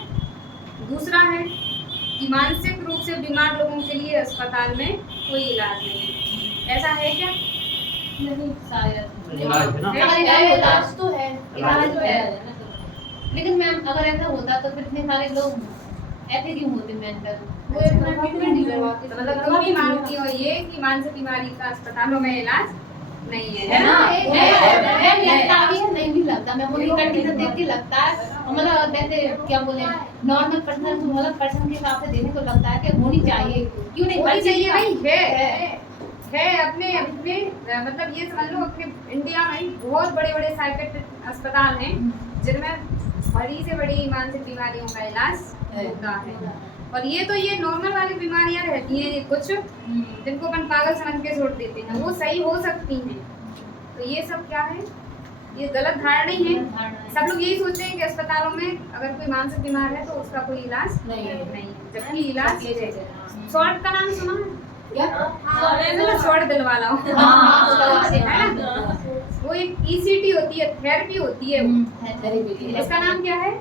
दूसरा है कि मानसिक रूप से बीमार लोगों के लिए अस्पताल में कोई इलाज नहीं है, ऐसा है क्या? नहीं शायद इलाज है ना। अगर इलाज तो है, इलाज तो है। लेकिन मैम अगर ऐसा होता तो फिर इतने सारे लोग ऐसे क्यों होते मेंटल? वो इतना ट्रीटमेंट नहीं करवाते, तो मतलब तुम भी मानती हो ये कि मानसिक बीमारी का अस्पतालों में इलाज नहीं है ना ना? लगता भी है, नहीं भी लगता। मैं पूरी कंडीशन देख के लगता है, मतलब जैसे क्या बोले नॉर्मल पर्सन मतलब पर्सन के हिसाब से देने को लगता है कि होनी चाहिए, क्यों नहीं होनी चाहिए का- नहीं है अपने अपने मतलब ये समझ लो अपने इंडिया में बहुत बड़े बड़े साइकेट्रिक अस्पताल हैं जिनमें बड़ी से बड़ी मानसिक बीमारियों का इलाज होता है। और ये तो ये नॉर्मल वाली बीमारियां रहती हैं कुछ जिनको अपन पागल समझ के छोड़ देते हैं, वो सही हो सकती हैं। तो ये सब क्या है, ये गलत धारणा ही है। सब लोग यही सोचते हैं कि अस्पतालों में अगर कोई मानसिक बीमार है तो उसका कोई इलाज नहीं है। नहीं, जबकि इलाज है। शॉर्ट का नाम सुना है? क्या? शॉर्ट दिल वाला हो, है ना? वो एक ECT होती है, थेरेपी होती है वो। इसका नाम क्या है?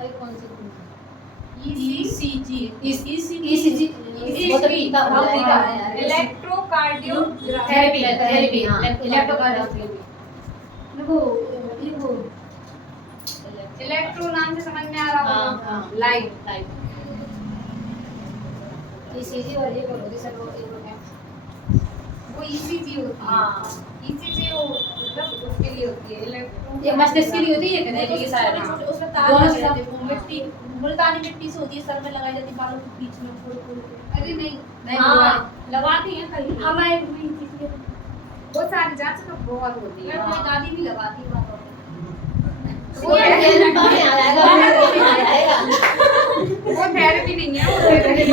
कौन सी? ECG ECG वो तो पीता है। इलेक्ट्रोकार्डियोग्राफी। Therapy electrocardiography. वो इलेक्ट्रो नाम से समझ में आ रहा हाँ, होगा, हाँ। लाइट। ECG वाली बोलो सर, वो वो ECG होती है। हाँ। ECG वो मतलब उसके लिए होती है, इलेक्ट्रो ये मस्तिष्क के लिए होती है कहते हैं ये सारे। उसमें तार दोनों लगे से रहते हैं, मिट्टी मुल्तानी मिट्टी से होती है, सर में लगाई जाती है, बालों के बीच में फूल के। अरे नहीं, हाँ। लगाती हैं कहीं। हमारे वो सारी जांच तो बहुत होती है। मेरी दादी भी लगाती है बालों में। वो वो थेरेपी नहीं है, वो थेरेपी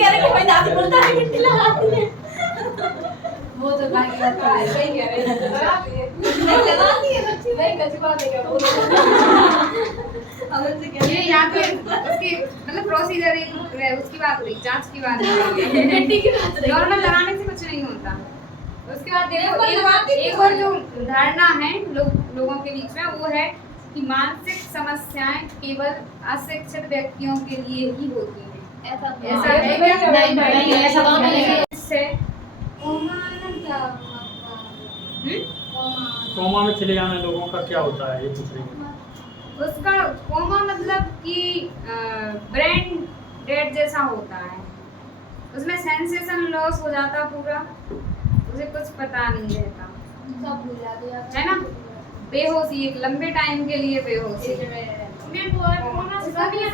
मेरी दादी मुल्तानी मिट्टी लगाती है। वो तो सही कह रहे हैं। लगाती है बच्ची, नहीं कचवा देगा वो। ये यहाँ पे उसकी मतलब प्रोसीजर उसकी बात हो रही, जांच की बात हो रही है। नॉर्मल लगाने से कुछ नहीं होता। उसके बाद देखो एक और जो धारणा है लोगों के बीच में वो है कि मानसिक समस्याएं केवल अशिक्षित व्यक्तियों के लिए ही होती हैं। ऐसा है क्या? नहीं ऐसा तो नहीं है। इससे कोमा में चले जाने लोगों का क्या होता है ये पूछ रही है। उसका कोमा मतलब कि ब्रेन डेड जैसा होता है, उसमें सेंसेशन लॉस हो जाता पूरा, उसे कुछ पता नहीं रहता, सब भूल जाते हैं। है ना? बेहोशी, एक लंबे टाइम के लिए बेहोशी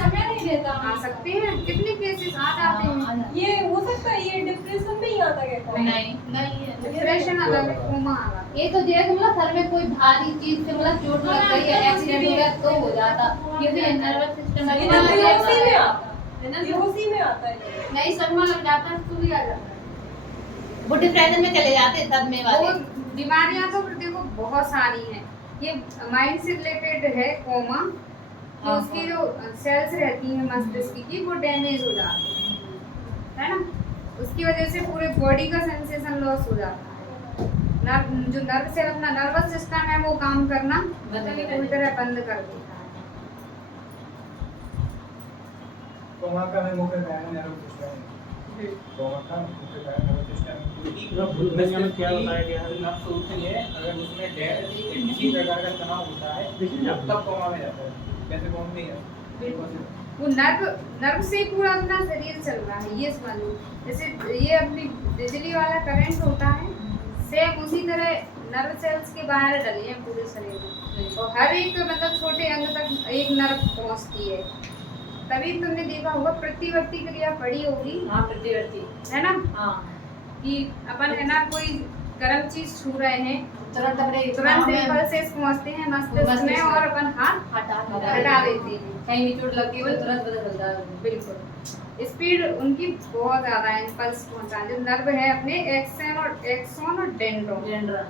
समय नहीं देता। आ सकते हैं, कितने केसेस आ जाते हैं। ये हो सकता है ये डिप्रेशन में ही आता है। नहीं डिप्रेशन अलग है, कोमा अलग। ये तो जैसे मतलब सर में कोई भारी चीज से मतलब चोट लग गई है, एक्सीडेंट हो गया तो हो जाता, ये फिर नर्वस सिस्टम ये बेहोशी में आता है, बेहोशी में आता है। नहीं सदमा लग जाता है तो भी आ जाता है, वो डिप्रेशन में चले जाते हैं सदमे वो वाले। बीमारियां तो देखो बहुत सारी हैं। ये माइंड से रिलेटेड है कोमा, कि उसकी जो सेल्स रहती हैं मस्तिष्क की वो डैमेज हो जाती है ना? उसकी वजह से पूरे बॉडी का सेंसेशन लॉस हो जाता है। जो नर्व से अपना नर्वस सिस्टम है वो काम करना पूरी तरह बंद कर देता है। कोमा का मैं मुख्य कारण नर्वस सिस्टम है। कोमा का मुख्य कारण नर्वस सिस्टम दुनिया में क्या बताया गया है? नर्व होती है, अगर उसमें डेड किसी प्रकार का तनाव होता है देखिए आप। तब कोमा में जाता है, वैसे कोमा नहीं है। वो नर्व से पूरा अपना शरीर चल रहा है, ये समझ लो। जैसे ये अपनी बिजली वाला करंट होता है, सेम उसी तरह नर्व सेल्स के बाहर डले हैं पूरे शरीर में, और हर एक मतलब छोटे अंग तक एक नर्व पहुंचती है। तभी तुमने देखा होगा प्रतिवर्ती क्रिया पड़ी होगी, हाँ प्रतिवर्ती। है ना? हाँ कि अपन है ना कोई गर्म चीज छू रहे हैं, तुरंत अपने तुरंत इम्पल्सेस पहुंचते हैं मस्तिष्क में और अपन हाथ हटा देते हैं। कहीं भी चोट लगी हो तो तुरंत पता चलता है। बिल्कुल स्पीड उनकी बहुत ज्यादा है इम्पल्स पहुंचाने। जो नर्व है अपने एक्सोन और डेंड्रोन,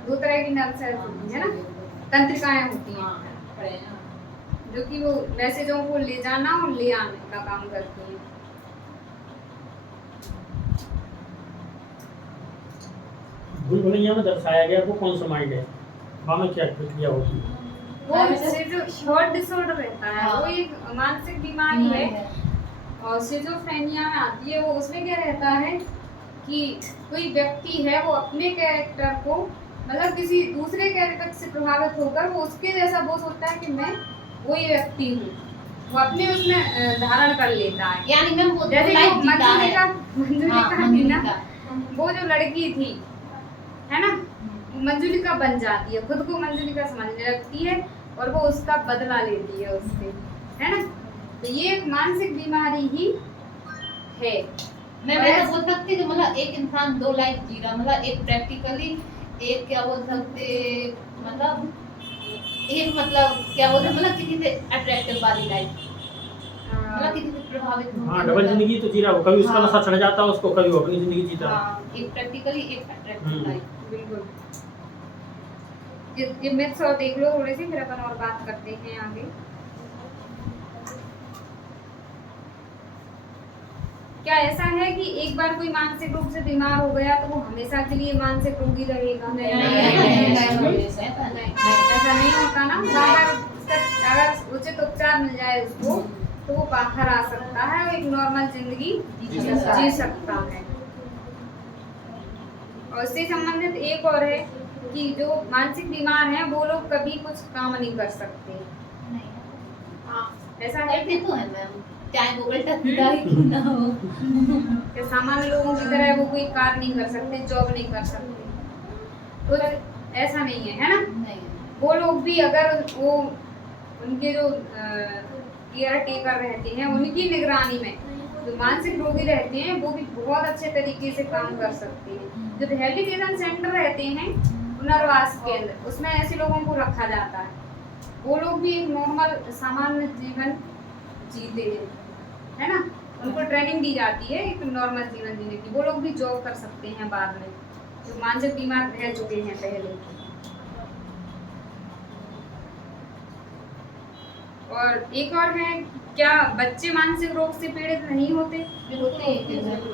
दो तरह की नर्व सेल्स होती है ना, तंत्रिकाएं होती हैं जो कि वो मैसेजों को ले जाना और ले आने का काम करती हैं। भूल भुलैया में दर्शाया गया वो कौन सा माइंड है, वहाँ में क्या प्रक्रिया होती है? वो सिजोफ्रेनिया डिसऑर्डर रहता है, हाँ। वो एक मानसिक बीमारी है और सिजोफ्रेनिया में आती है। वो उसमें क्या रहता है कि कोई व्यक्ति है वो अपने कैरेक्टर को मतलब किसी दूसरे कैरेक्टर से प्रभावित होकर वो उसके जैसा वो सोचता है कि मैं वही व्यक्ति हूँ, वो अपने उसमें धारण कर लेता है। यानी मैम वो जैसे लाइफ कि जीता है। मंजुलिका हाँ, थी ना, मंजुलिका। वो जो लड़की थी है ना, मंजुलिका बन जाती है, खुद को मंजुलिका समझने लगती है और वो उसका बदला लेती है उससे, है ना। तो ये एक मानसिक बीमारी ही है। मैं ऐसा बोल सकती कि मतलब एक इंसान दो लाइफ जी रहा, मतलब एक प्रैक्टिकली, एक क्या बोल सकते मतलब एक मतलब क्या बोलते मतलब किसी से अट्रैक्टिव वाली लाइफ, मतलब किसी से प्रभावित होकर हाँ, डबल जिंदगी तो जी रहा हो, कभी उसका हाँ। नशा चढ़ जाता है उसको, कभी वो अपनी जिंदगी जीता है। हाँ, एक प्रैक्टिकली एक अट्रैक्टिव लाइफ। बिल्कुल। ये मिथ्स और देख लो थोड़े से, फिर अपन और बात करते हैं आगे। क्या ऐसा है कि एक बार कोई मानसिक रूप से बीमार हो गया तो वो हमेशा के लिए मानसिक रोगी रहेगा? ऐसा नहीं होता ना। अगर उचित उपचार मिल जाए उसको तो वो बाहर आ सकता है और एक नॉर्मल जिंदगी जी सकता है। और इससे संबंधित एक और है कि जो मानसिक बीमार हैं वो लोग कभी कुछ काम नहीं कर सकते। ऐसा है करते तो है मैम, चाहे वो उल्टा सीधा ही क्यों ना हो। कि सामान्य लोगों की तरह वो कोई कार्य नहीं कर सकते, जॉब नहीं कर सकते, तो ऐसा नहीं है ना। नहीं, वो लोग भी अगर वो उनके जो केयर टेकर रहते हैं उनकी निगरानी में जो मानसिक रोगी रहते हैं वो भी बहुत अच्छे तरीके से काम कर सकते हैं। जो रिहैबिलिटेशन सेंटर रहते हैं पुनर्वास केंद्र, उसमें ऐसे लोगों को रखा जाता है। वो लोग भी एक नॉर्मल सामान्य जीवन जीते हैं, है ना। उनको ट्रेनिंग दी जाती है एक नॉर्मल जीवन जीने की। वो लोग भी जॉब कर सकते हैं बाद में, जो मानसिक बीमार रह चुके हैं पहले। और एक और है, क्या बच्चे मानसिक रोग से पीड़ित नहीं होते? होते हैं।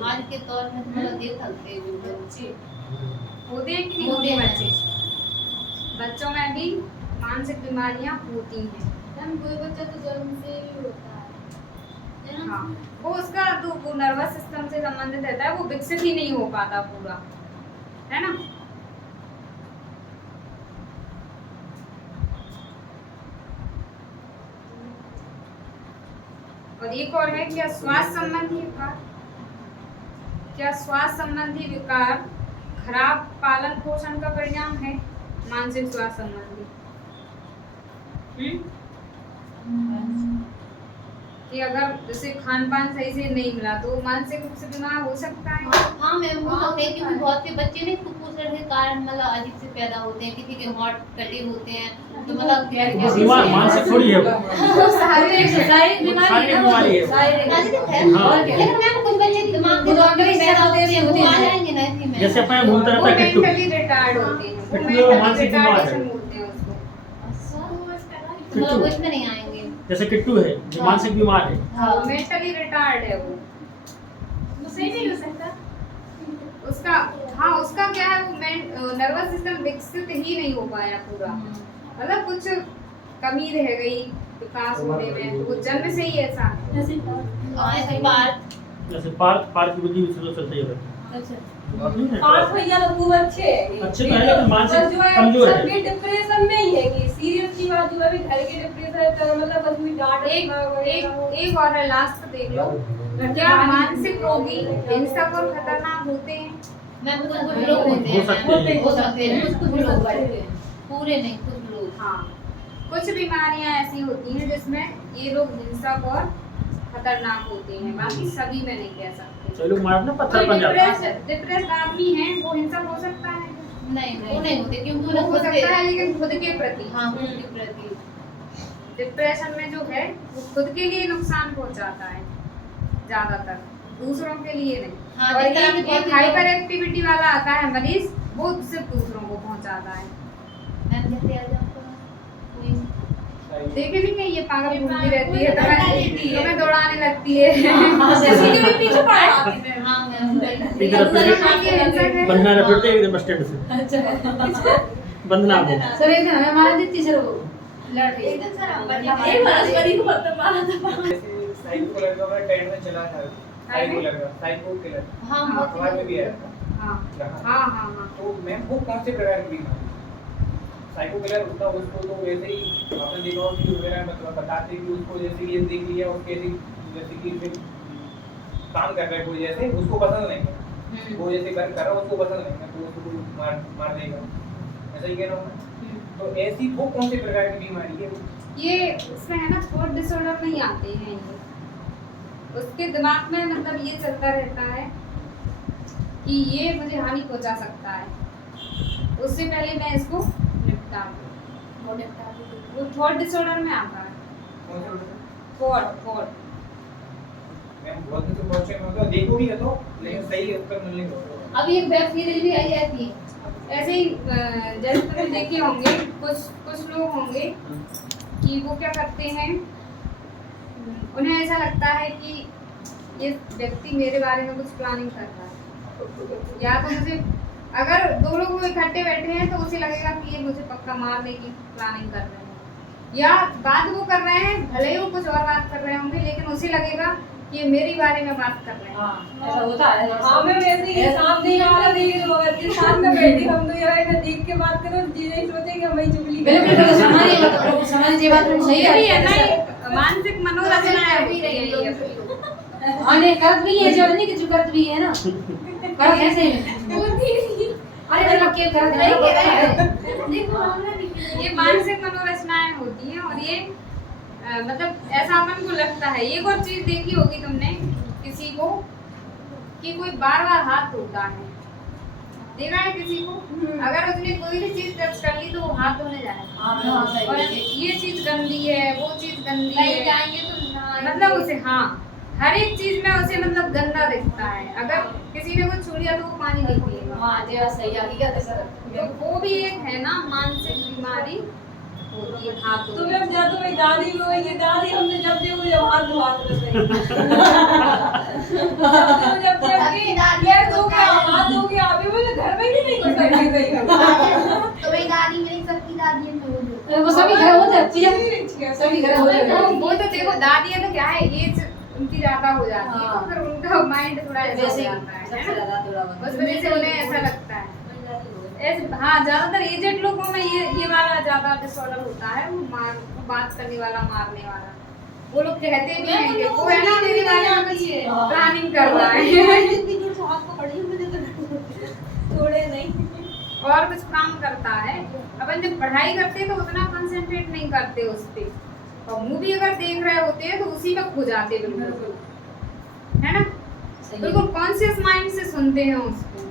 आज के दौर में मतलब देख सकते हैं जो बच्चे होते हैं कि नहीं होते होते हैं। बच्चे? बच्चों में भी मानसिक बीमारियां होती हैं। कोई बच्चा तो जन्म से ही होता है ना। हाँ, वो उसका जो नर्वस सिस्टम से संबंधित रहता है वो विकसित ही नहीं हो पाता पूरा, है ना। और एक और है, क्या स्वास्थ्य संबंधी विकार, क्या स्वास्थ्य संबंधी विकार खराब पालन पोषण का परिणाम है? मानसिक स्वास्थ्य संबंधी कि अगर जैसे खान पान सही से नहीं मिला तो मानसिक रूप से बीमार हो सकता है। हाँ मैम, वो तो है क्योंकि बहुत से बच्चे ने कुपोषण के कारण मतलब अजीब से पैदा होते हैं, किसी के होंठ कटे होते हैं, तो मतलब वो बीमार मानसिक थोड़ी है वो, शारीरिक बीमारी है। शारीरिक है। हाँ। लेकिन मैम कुछ बच्चे दिमाग के दौर में पैदा होते हैं, वो आ जाएंगे ना इसी में। जैसे अपने घूमता वो रहता है किट्टू, मेंटली रिटार्ड होते हैं, वो किट्टू वो मेंटली मानसिक बीमार है। रिटार्डेशन बोलते हैं उसको। मतलब वो इसमें नहीं आएंगे। जैसे किट्टू है जो मानसिक बीमार है। हाँ। मेंटली रिटार्ड है वो। सही नहीं हो सकता। उसका हाँ, उसका क्या है, वो नर्वस सिस्टम विकसित ही नहीं हो पाया पूरा, मतलब कुछ कमी रह गई विकास होने में, तो वो जन्म से ही ऐसा है। ऐसे पार्क जैसे पार्क की बुद्धि सही है। पार्थ भैया तो खूब अच्छे हैं। अच्छे तो है लेकिन मानसिक बस जो है कमजोर है। सबके डिप्रेशन में ही है कि सीरियस की बात जो है घर के डिप्रेशन है तो मतलब बस भी डांट एक और है, लास्ट देख लो। क्या मानसिक रोगी हिंसक और खतरनाक होते हैं? मैं कुछ लोग होते हो सकते हैं। हैं, हो सकते हैं, कुछ लोग होते हैं, पूरे नहीं, कुछ लोग। हाँ, कुछ बीमारियां ऐसी होती हैं जिसमें ये लोग हिंसक और खतरनाक होते हैं, बाकी सभी में नहीं कह सकते। चलो मार ना पत्थर कोई बन जाता है। डिप्रेस्ड आदमी है वो हिंसक हो सकता है? नहीं, वो नहीं होते क्योंकि वो उन्हें हो खुद सकता के है लेकिन खुद के प्रति। हाँ, खुद के प्रति। डिप्रेशन में जो है वो खुद के लिए नुकसान पहुंचाता है ज्यादातर, दूसरों के लिए नहीं। हाँ, और जितना भी एक बहुत हाइपर एक्टिविटी वाला आता है मरीज, वो सिर्फ दूसरों को पहुंचाता है। मैम जैसे आज आपको कोई देखे नहीं है, ये पागल घूमती रहती है तुम्हें दौड़ाने लगती है। पीछे पड़ा आती है। हाँ मैम इधर अपने बंदना रखते हैं एकदम बस स्टैंड से। बंदना को सर एक दिन हमें हमारा दित्ती सर वो लड़ रही है। एक वनस्पति को पत्थर मारा था। जैसे साइको लड़का वाला ट्रेंड में चला था, साइको लड़का, साइको किलर, हाँ अखबार में भी आया था। हाँ हाँ। हाँ हाँ हाँ तो मैम वो कौन से प्रकार की बीमारी? साइको किलर होता है उसको तो वैसे ही आपने देखा होगा कि वगैरह मतलब बताते कि उसको जैसे कि ये देख लिया उसके जैसे कि फिर काम कर रहा है कोई जैसे उसको पसंद नहीं है, वो जैसे कर रहा है उसको पसंद नहीं है तो उसको मार देगा, ऐसा ही कह रहा हूँ मैं। तो ऐसी वो कौन से प्रकार की बीमारी है? ये इसमें है ना थॉट डिसऑर्डर नहीं आते हैं ये, उसके दिमाग में मतलब ये चलता रहता है कि ये मुझे हानि पहुंचा सकता है, उससे पहले मैं इसको निपटा दूं। वो थॉट डिसऑर्डर में आता है। कौन से होते? थॉट मैम बहुत से क्वेश्चन मतलब देखो भी है तो लेकिन सही उत्तर मिलने को। अभी एक वेब सीरीज भी आई थी ऐसे ही जैसे तुमने देखे होंगे कुछ लोग होंगे कि वो क्या करते हैं, उन्हें ऐसा लगता है कि ये व्यक्ति मेरे बारे में कुछ प्लानिंग कर रहा है, या तो मुझे अगर दो लोग वो इकट्ठे बैठे हैं तो उसे लगेगा कि ये मुझे पक्का मारने की प्लानिंग कर रहे हैं, या बात वो कर रहे हैं भले ही वो कुछ और बात कर रहे होंगे लेकिन उसे लगेगा कि ये मेरे बारे में बात कर रहे हैं। हाँ ऐसा होता है। हाँ मैं वैसे ही सामने वाला देख लो के साथ में बैठी हम तो यहाँ इधर देख के बात करो चीजें ही सोचेंगे हमें चुगली बिल्कुल बिल्कुल समाज ये बात सही ये भी है ना है। एक मानसिक मनोरचना भी रही है। हाँ नहीं करत भी है जो नहीं कि जो करत भी है ना करत ऐसे ही। अरे मतलब क्या करत है ये मानसिक मनोरचनाएं होती हैं और ये मतलब ऐसा अपन को लगता है। एक और चीज देखी होगी तुमने किसी को कि कोई बार बार हाथ धोता है, देखा है किसी को अगर उसने कोई भी चीज टच कर ली तो वो हाथ धोने जाएगा और ये चीज गंदी है वो चीज गंदी है जाएंगे तो मतलब उसे हाँ हर एक चीज में उसे मतलब गंदा दिखता है। अगर किसी ने कुछ छू लिया तो वो पानी नहीं पिएगा। हाँ जी सही हकीकत है सर। तो वो भी एक है ना मानसिक बीमारी होती है हाथ तो धोने मैं जब तुम्हें दादी को ये दादी हमने जब देखो जब हाथ धोते रहे जब ये धो के हाथ धो के आवे बोले घर में भी नहीं कर सकती सही तो मेरी दादी मेरी सबकी दादी है तो वो सभी घर होते अच्छी है सभी घर होते हैं। वो तो देखो दादी है तो क्या है ये उनकी ज्यादा हो जाती है तो फिर उनका माइंड थोड़ा ऐसा हो वैसे जाता है सबसे ज्यादा थोड़ा उस वजह से उन्हें ऐसा लगता है। ऐसे हाँ ज्यादातर एजेड लोगों में ये वाला ज्यादा डिसऑर्डर होता है, वो बात करने वाला मारने वाला। वो लोग कहते भी हैं कि वो है ना मेरी बारे में कुछ प्लानिंग कर रहा है थोड़े नहीं और कुछ काम करता है। अपन जब पढ़ाई करते हैं तो उतना कंसंट्रेट नहीं करते उस पे, और मूवी अगर देख रहे होते हैं तो उसी में खो जाते बिल्कुल, है ना, बिल्कुल कॉन्शियस माइंड से सुनते हैं उसको।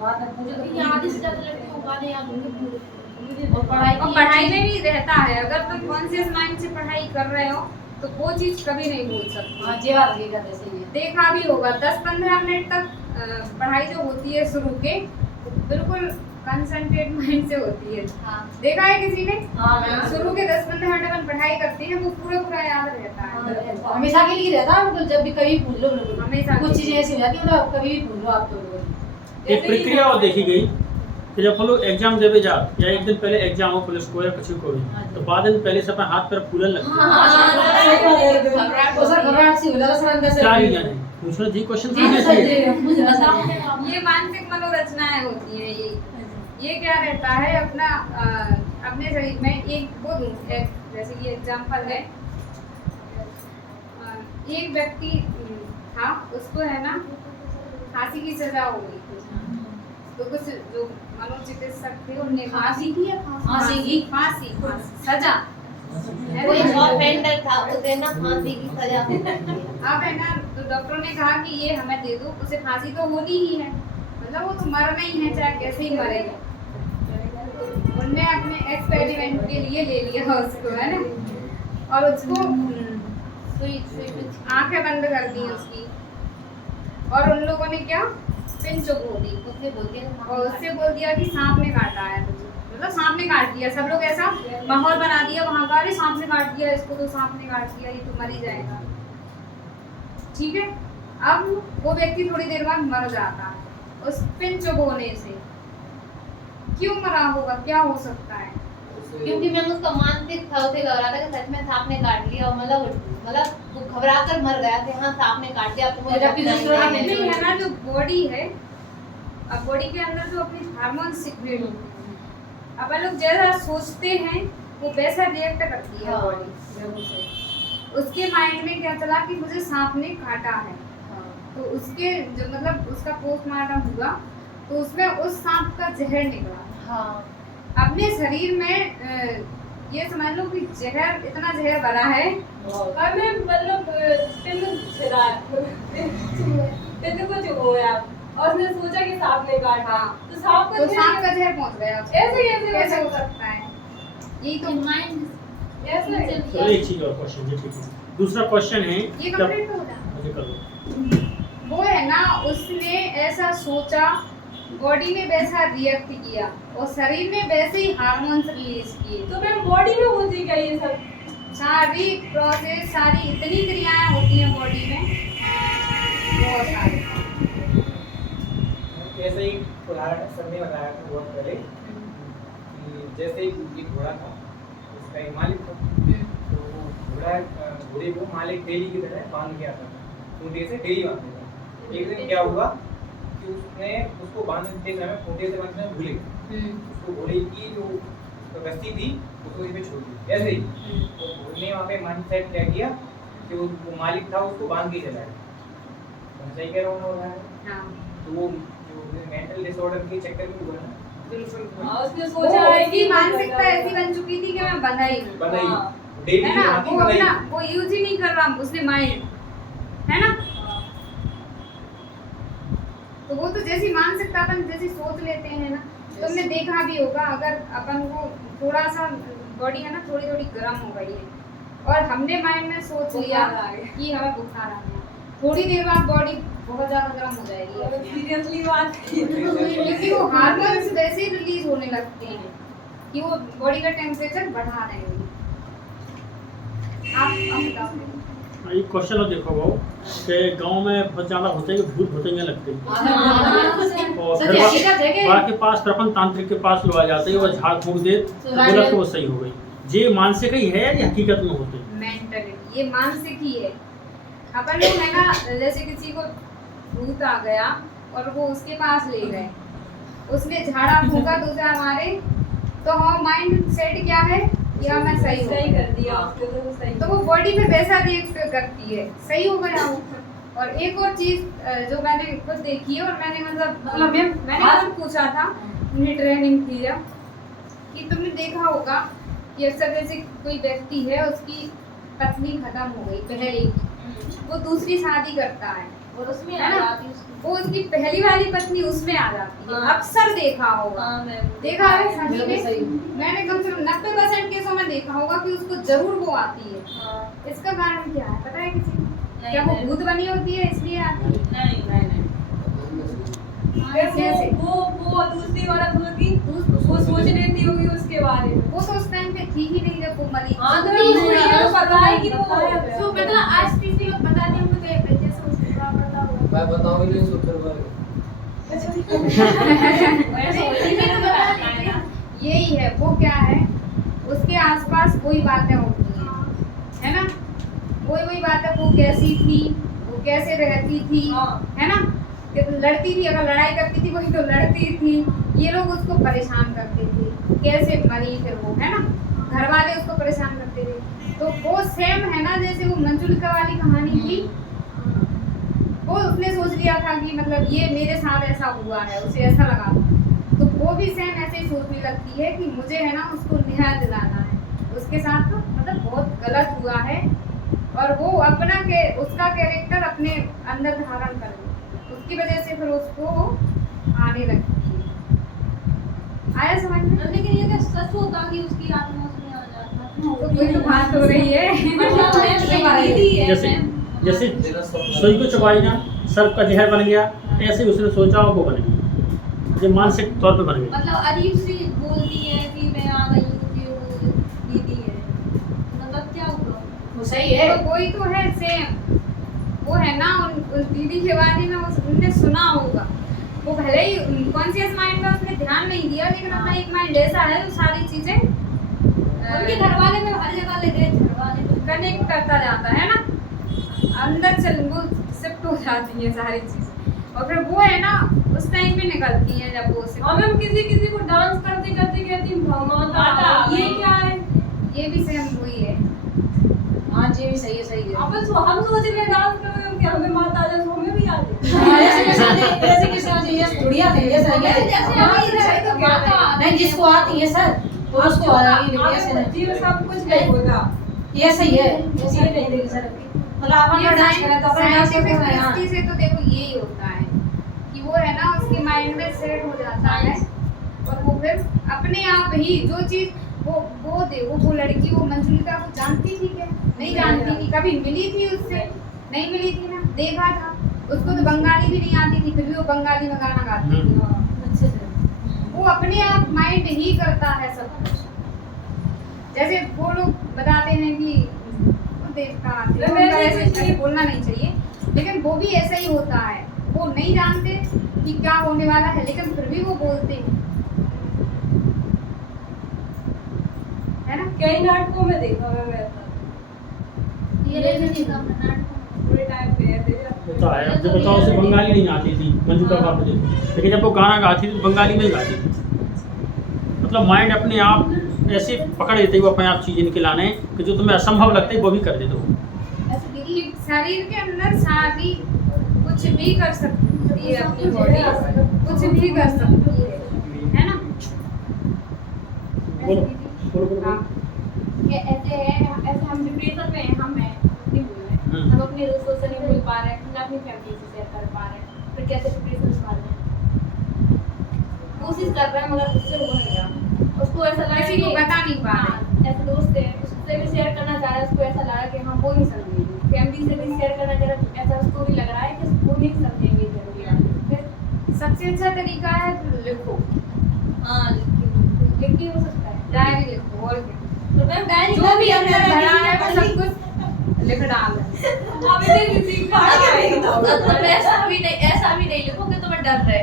आधी से ज्यादा लड़कियों को गाने याद होंगे और पढ़ाई में भी रहता है, अगर तुम कॉन्शियस माइंड से पढ़ाई कर रहे हो तो वो चीज कभी नहीं भूल सकती। हाँ जी बात हकीकत है सही है। देखा भी होगा 10-15 मिनट तक पढ़ाई जो होती है शुरू के बिल्कुल कंसंट्रेट माइंड से होती है। देखा है किसी ने? शुरू के 10-15 मिनट अपन पढ़ाई करते हैं वो पूरा याद रहता है। हमेशा के लिए रहता है, मतलब जब भी कभी भूल लो बिल्कुल हमेशा कुछ चीजें ऐसी हो जाती है मतलब कभी भी भूल लो आप तो एक प्रक्रिया और देखी गई कि जब हम लोग एग्जाम देवे जा या एक दिन पहले एग्जाम हो पुलिस को या किसी को भी, तो बाद दिन पहले से अपना हाथ पैर फूलने लगते हैं। घबराहट सी हो जाता सर अंदर से। क्या रीजन है? पूछना जी क्वेश्चन जी पूछना सर चाहिए। जी मुझे बताओ। ये मानसिक मनोरचनाएं होती है। ये क्या रहता है अपना अपने शरीर में एक वो दूं जैसे कि एग्जांपल है, एक व्यक्ति था उसको है ना फांसी की सजा हो गई थी, तो कुछ जो मनोचिकित्सक थे उनने फांसी की फांसी सजा कोई ऑफेंडर था उसे ना फांसी की सजा अब है ना, तो डॉक्टरों ने कहा कि ये हमें दे दो, उसे फांसी तो होनी ही है, मतलब वो तो मरना ही है चाहे कैसे ही मरेगा। उनने अपने एक्सपेरिमेंट के लिए ले लिया उसको, है ना, और उसको आंखें बंद कर दी उसकी, और उन लोगों ने क्या पिंच बोल दी और उससे बोल दिया कि सांप ने काटा है तुझे, मतलब सांप ने काट दिया। सब लोग ऐसा माहौल बना दिया वहां का, अरे सांप ने काट दिया इसको, तो सांप ने काट दिया, ये तो मर ही जाएगा। ठीक है, अब वो व्यक्ति थोड़ी देर बाद मर जाता है उस पिंच बोने से। क्यों मरा होगा, क्या हो सकता है? क्योंकि मैम उसका मानसिक था, उसे लग रहा था कि सच में सांप ने काट लिया, और मतलब वो घबरा कर मर गया कि हाँ सांप ने काट दिया, तो मुझे जबकि दूसरा नहीं अपनी है। है ना जो बॉडी है, अब बॉडी के अंदर जो अपनी हार्मोन सिक्रेट होते हैं, अपन लोग जैसा सोचते हैं वो वैसा रिएक्ट करती है हाँ। बॉडी। उसके माइंड में क्या चला कि मुझे सांप ने काटा है, तो उसके जो मतलब उसका पोस्टमार्टम हुआ तो उसमें उस सांप का जहर निकला। हाँ अपने शरीर में ये समझ लो कि जहर, इतना जहर भरा है हमें, मतलब तिल को चुभोया और उसने सोचा कि सांप ने काटा, तो सांप का जहर पहुंच गया। ऐसे कैसे हो सकता है? यही तो माइंड चलो एक चीज और क्वेश्चन, ठीक है। दूसरा क्वेश्चन है ये कंप्लीट हो रहा अच्छा कर लो। वो है ना, उसने ऐसा सोचा, बॉडी ने वैसा रिएक्ट किया और शरीर ने वैसे ही हार्मोन्स रिलीज किए। तो मैम बॉडी में होती क्या ये सब? सारी प्रोसेस, सारी इतनी क्रियाएं होती हैं बॉडी में, बहुत सारी। ऐसे ही उदाहरण सर ने बताया था बहुत पहले कि जैसे एक घोड़ा था, उसका एक मालिक था, तो वो घोड़े को मालिक डेली की तरह बांध के आता था, खूंटे से डेली बांधते था। एक दिन क्या हुआ कि उसने उसको बांधते समय खूंटे से बांधने में भूल गया, उसको घोड़े की जो रस्सी थी उसको इस पे छोड़ दी। ऐसे ही तो घोड़े ने वहाँ पे माइंड सेट क्या किया कि वो मालिक था उसको बांध के चलाया। तो सही कह रहा हूँ ना? हाँ तो वो जो मेंटल डिसऑर्डर के चक्कर में हुआ ना, बिल्कुल। उसने वो सोचा है उसकी कि मानसिकता ऐसी बन चुकी थी कि मैं बंधा ही हूँ, बनाई हाँ। डेली है ना, बांधी वो बनाई। अपना वो यूज ही नहीं कर रहा उसने माइंड, है ना। तो वो तो जैसी मानसिकता अपन जैसी सोच लेते हैं ना, तुमने देखा भी होगा, अगर अपन को थोड़ा सा बॉडी है ना थोड़ी थोड़ी गर्म हो गई है और हमने माइंड में सोच लिया बुखार आ गया। कि हमें बुखार आ गया, थोड़ी देर बाद बॉडी बहुत ज्यादा गर्म हो जाएगी, सीरियसली बात क्योंकि वो हार्मोन्स वैसे ही रिलीज होने लगते हैं कि वो बॉडी का टेम्परेचर बढ़ा रहे हैं। आप बताओ। एक क्वेश्चन और देखो वो कि गांव में बहुत ज्यादा होते हैं कि भूत भूतिया लगते हैं, और सच फिर हकीकत है कि बड़ा के पास प्रपंच तांत्रिक के पास लोग आ जाते हैं, वो झाड़ फूक दे बोला तो वो सही हो गई। ये मानसिक ही है या हकीकत में होते हैं? मेंटली ये मानसिक ही है। अपन लोग है ना, जैसे किसी को भूत आ गया और वो उसके पास ले गए, उसने झाड़ा फूका दूसरा हमारे, तो हाँ माइंड सेट क्या है कि हाँ मैं सही हूँ, सही कर दिया उसने, तो सही। तो वो बॉडी में वैसा रिएक्ट करती है, सही हो गया वो। और एक और चीज जो मैंने खुद देखी है और मैंने मतलब मैंने खुद पूछा था, मेरी ट्रेनिंग थी जब, कि तुमने देखा होगा कि अक्सर जैसे कोई व्यक्ति है, उसकी पत्नी खत्म हो गई पहले की, वो दूसरी शादी करता है और उसमें है ना, जाती उसकी। वो उसकी पहली वाली पत्नी उसमें आ जाती है। हाँ। अक्सर देखा होगा, हाँ मैम, देखा है सभी बिल्कुल ने। सही। मैंने कम से कम 90% केसों में देखा होगा कि उसको जरूर वो आती है। हाँ। इसका कारण क्या है पता है किसी को? नहीं, क्या वो नहीं। भूत बनी होती है इसलिए आती है? नहीं नहीं कैसे? वो दूसरी औरत होगी, वो सोच लेती होगी उसके बारे में। वो तो उस टाइम पे थी ही नहीं जब वो मरी। हाँ तो उसको ये पता है कि वो तो मतलब आज तीसरी लोग बताते हैं हमको कहीं पे जैसे उसको क्या पता होगा। मैं बताऊं ही नहीं शुक्रवार यही है, वो क्या है, उसके आसपास वही बातें होती हैं, है ना, वही बातें, वो कैसी थी, वो कैसे रहती थी, हाँ। है ना, कि लड़ती थी, अगर लड़ाई करती थी वही तो लड़ती थी, ये लोग उसको परेशान करते थे, कैसे मरी फिर वो, है ना, घर वाले उसको परेशान करते थे। तो वो सेम है ना, जैसे वो मंजुलिका वाली कहानी थी, वो उसने सोच लिया था कि मतलब ये मेरे साथ ऐसा हुआ है, उसे ऐसा लगा, तो वो भी सेम ऐसे ही सोचने लगती है कि मुझे है ना उसको न्याय दिलाना है, उसके साथ तो मतलब बहुत गलत हुआ है, और वो अपना के उसका कैरेक्टर अपने अंदर धारण कर ले, उसकी वजह से फिर उसको आने लगती है। आया समझ में? लेकिन ये क्या सच होता कि उसकी आत्मा उसमें आ जाता? तो कोई तो बात हो रही है। जैसे जैसे सुई को चबाई ना, सर्प का जहर बन गया, ऐसे ही उसने सोचा और वो बन गया, ये मानसिक तौर पे बन गया। मतलब अजीब सी बोलती है कि मैं आ गई हूँ, कि वो दीदी है, मतलब क्या हुआ? वो सही है। तो वही तो है सेम, वो है ना उस दीदी के बारे में उनने सुना होगा, वो भले ही कॉन्शियस माइंड में उसने ध्यान नहीं दिया, लेकिन अपना एक माइंड ऐसा है जो सारी चीजें उनके घर वाले में हर जगह ले गए, घर वाले में। कनेक्ट करता जाता है ना, अंदर चल वो शिफ्ट हो जाती है सारी चीजें, और फिर वो है ना उस टाइम पे निकलती है जब वो और मैम किसी को डांस करते करते कहती हूँ माता, ये क्या है? ये भी सेम वही है। हाँ जी, भी सही है, सही है। अब हम सोच रहे हैं डांस करोगे कि हमें माता आ जाए तो हमें भी आ जाए। ऐसे किसी ने ये थोड़िया थे, ये सही है। नहीं, जिसको आती है सर तो उसको आ रही है, ऐसे नहीं। जी सब कुछ नहीं होगा। ये सही है, ऐसे ही नहीं देगी सर। मतलब अपन ये डांस करें तो अपन डांस साइंटिफिक करते हैं। दृष्टि से तो देखो यही होता है कि वो है ना उसके माइंड में सेट हो जाता है, और वो फिर अपने आप ही जो चीज वो लड़की वो मंजुलिका को जानती थी क्या? नहीं जानती थी, कभी मिली थी उससे? नहीं मिली थी ना, देखा था उसको तो बंगाली भी नहीं आती थी, फिर भी वो बंगाली में गाना गाती थी। अच्छे से वो अपने आप माइंड ही करता है सब कुछ। जैसे वो लोग बताते हैं कि वो देवता आते हैं, उनका ऐसे बोलना नहीं चाहिए, लेकिन वो भी ऐसा ही होता है, वो नहीं जानते कि क्या होने वाला है, लेकिन फिर भी वो बोलते हैं, है ना? कई नाटकों में देखा मैंने ऐसा। पूरे टाइम पे ऐसे होता है। अब जब बताओ उसे बंगाली नहीं आती थी मंजुका बापू, लेकिन जब वो गाना गाती थी तो बंगाली में ही गाती थी। मतलब माइंड अपने आप ऐसे पकड़ लेते ही वो अपने आप चीज़ें निकलाने कि जो तुम्हें असंभव लगते है वो भी कर देते हो। शरीर के अंदर सारी कुछ भी कर सकती है, अपनी बॉडी कुछ भी कर सकती है ना? बोलो बोलो बोलो। हाँ। ऐसे हम डिप्रेशन में हैं, हम नहीं बोल रहे, हम अपने दोस्तों से नहीं मिल पा रहे हैं, हम अपनी फैमिली से शेयर कर पा रहे हैं, फिर कैसे डिप्रेशन से बाहर जाएं? कोशिश कर रहे हैं मगर उससे हो नहीं रहा। उसको ऐसा लगा किसी को बता नहीं पा रहे। ऐसे दोस्त है उससे भी शेयर करना चाह रहा है, उसको ऐसा लगा कि हाँ वो नहीं समझेंगे, फैमिली से भी शेयर करना चाह रहा है, ऐसा उसको भी लग रहा है कि वो नहीं समझेंगे जरूरी। फिर सबसे अच्छा तरीका है लिखो, हाँ लिख के हो सकता है, डायरी लिखो, और क्या? तो मैम डायरी जो भी अंदर भरा है वो सब कुछ लिख डालो। अभी तक किसी का मतलब ऐसा भी नहीं लिखोगे तो मैं डर रहे।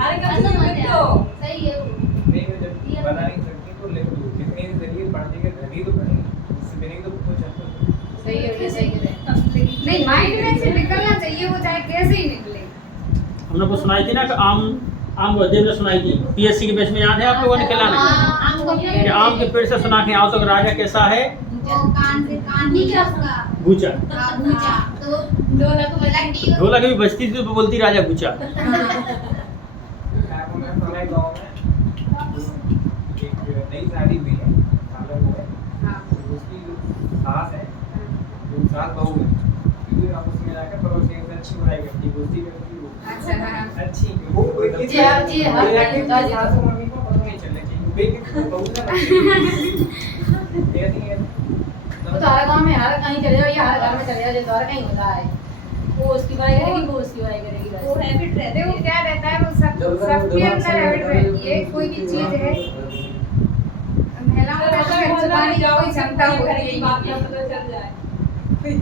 अरे कभी लिख दो। सही है वो। नहीं मैं जब बता नहीं सकती तो लिख दो, लिखने के जरिए पढ़ने के जरिए तो पढ़ेंगे, उससे मेरे तो कुछ आता सही है, ये सही है। नहीं, माइंड में से निकलना चाहिए, वो चाहे कैसे ही निकले। हम लोग को सुनाई थी ना कि आम देव ने सुनाई थी पीएससी के बैच में, याद है आप लोगों ने खिलाने कि आम के पेड़ से सुना के आओ तो राजा कैसा है? गुचा। ढोलक भी बजती थी तो बोलती राजा गुचा। हमारे गाँव में एक नई शादी हुई है, सालों हुए, तो उसकी जो सास है, जो सास बहू है, क्योंकि आपस में जाकर पड़ोसियों से अच्छी बुराई करती है, दोस्ती करती है, वो अच्छा, हाँ। अच्छी वो कोई चीज़ जी, हाँ, जी, हाँ, ये है कि हाँ, जी। सास और मम्मी को पता नहीं चलना चाहिए, वो बेटी बहू से लगती है। ऐसी है वो तो हर गाँव में हर कहीं चले जाओ या हर घर में चले जाओ, जो हर कहीं होता है। वो उसकी बुराई करेगी, वो उसकी बुराई करेगी, बस। वो हैबिट रहते देखो क्या रहता है, वो सबके अंदर हैबिट रहती है, कोई भी चीज है महिलाओं का छुपाने की कोई क्षमता होती है। बात ना पता चल जाए।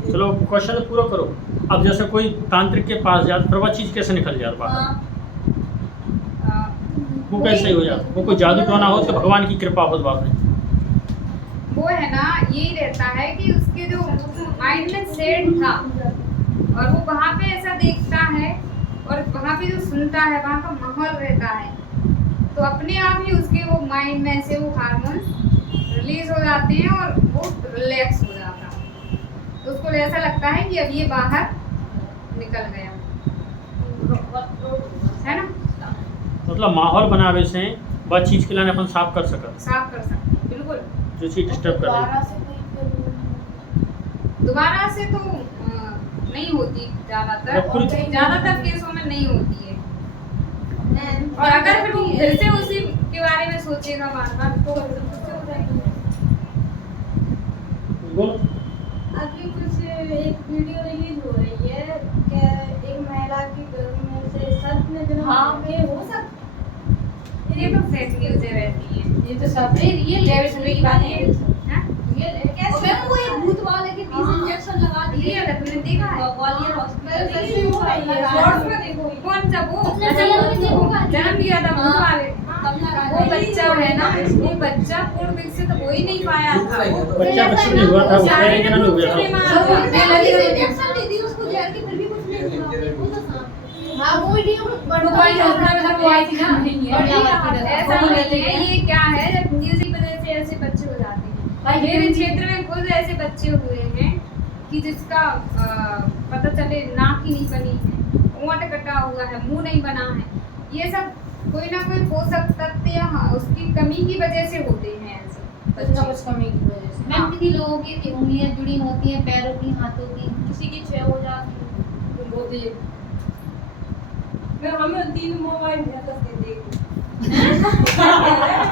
चलो क्वेश्चन तो पूरा करो। अब जैसे कोई तांत्रिक के पास जाता फिर वह चीज़ कैसे निकल जाती बाहर? वो कैसे हो जाता? वो कोई जादू टोना हो तो भगवान की कृपा हो बात में। वो है ना, यही रहता है कि उसके जो माइंड में सेट था और वो वहाँ पे ऐसा देखता है और वहाँ पे जो सुनता है वहाँ का माहौल रहता है, तो अपने आप ही उसके वो माइंड में से वो हार्मोन रिलीज हो जाते हैं और वो रिलैक्स हो जाता है, तो उसको ऐसा लगता है कि अब ये बाहर निकल गया, है ना? मतलब माहौल बनावे से वह चीज़ के लाने अपन साफ कर सकत, साफ कर सकते हैं, बिल्कुल। जो चीज़ डिस्टर्ब कर रही दोबारा से तो नहीं होती ज़्यादातर केसों में नहीं होती है, और अगर फिर वो फिर से उसी के बारे में सोचेगा बार बार तो फिर से हो जाएगा। बोलो। अभी कुछ एक वीडियो रिलीज हो रही है कि एक महिला की गर्भ में से सर्प ने जन्म लिया, हो सकता ये तो फेक न्यूज़ें रहती हैं। ये तो सब रियल है, सुनने की बात है। हाँ? कैसे वो एक भूत वाले के 30 इंजेक्शन लगा दिए, रियल है, तुमने देखा है? ग्वालियर हॉस्पिटल सही हुआ है ये। शॉर्ट्स में देखो कौन सा वो जन्म जन्म दिया था भूत वाले? वो बच्चा है ना, वो बच्चा पूर्ण विकसित हो ही नहीं पाया था। बच्चा विकसित नहीं हुआ था, वो पहले जन्म में हुआ था। इंजेक्शन दे दी उसको जहर की, फिर भी कुछ नहीं हुआ। वो तो सांप। हाँ वो ही दुबई हॉस्पिटल में वो आई थी ना, ऐसा नहीं है, ये क्या है, जब म्यूजिक वजह से ऐसे बच्चे हो जाते हैं। मेरे क्षेत्र में खुद ऐसे बच्चे हुए हैं कि जिसका पता चले नाक ही नहीं बनी है, ओंठ कटा हुआ है, मुंह नहीं बना है, ये सब कोई ना कोई पोषक तत्व या उसकी कमी की वजह से होते हैं ऐसे बच्चे। कुछ कमी की वजह से। मैम किसी लोगों की उंगलियां जुड़ी होती हैं, पैरों की, हाथों की, किसी की 6 हो जाती होती है। मैं हमें 3 मोबाइल दिया था देख।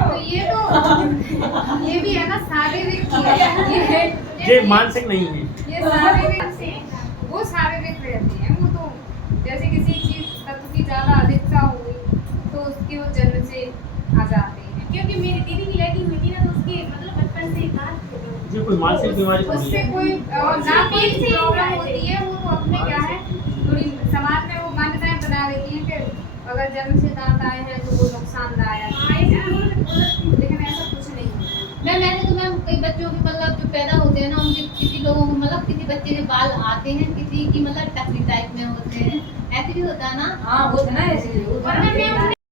तो ये भी है ना, शारीरिक चीज है, ये मानसिक नहीं है। ये शारीरिक से वो शारीरिक रहते हैं। वो तो जैसे किसी चीज तत्व की ज्यादा अधिकता हो गई तो उसकी वो जन्म से आ जाते हैं। क्योंकि मेरी दीदी की लड़की हुई थी ना, तो उसकी मतलब बचपन से ही दांत ये कोई मानसिक बीमारी थोड़ी उससे है। कोई ना कोई प्रॉब्लम होती है, वो तो अपने क्या है, थोड़ी समाज में वो मान्यताएं बना देती हैं कि अगर जन्म से दांत आए हैं तो वो नुकसानदायक है, लेकिन ऐसा कुछ नहीं है। मैंने तो मैम कई बच्चों के मतलब जो पैदा होते हैं ना, उनके किसी लोगों को मतलब किसी बच्चे के बाल आते हैं, किसी की मतलब टकली टाइप में होते हैं, ऐसे भी होता है ना। हाँ वो था ना ऐसे, वो था ना।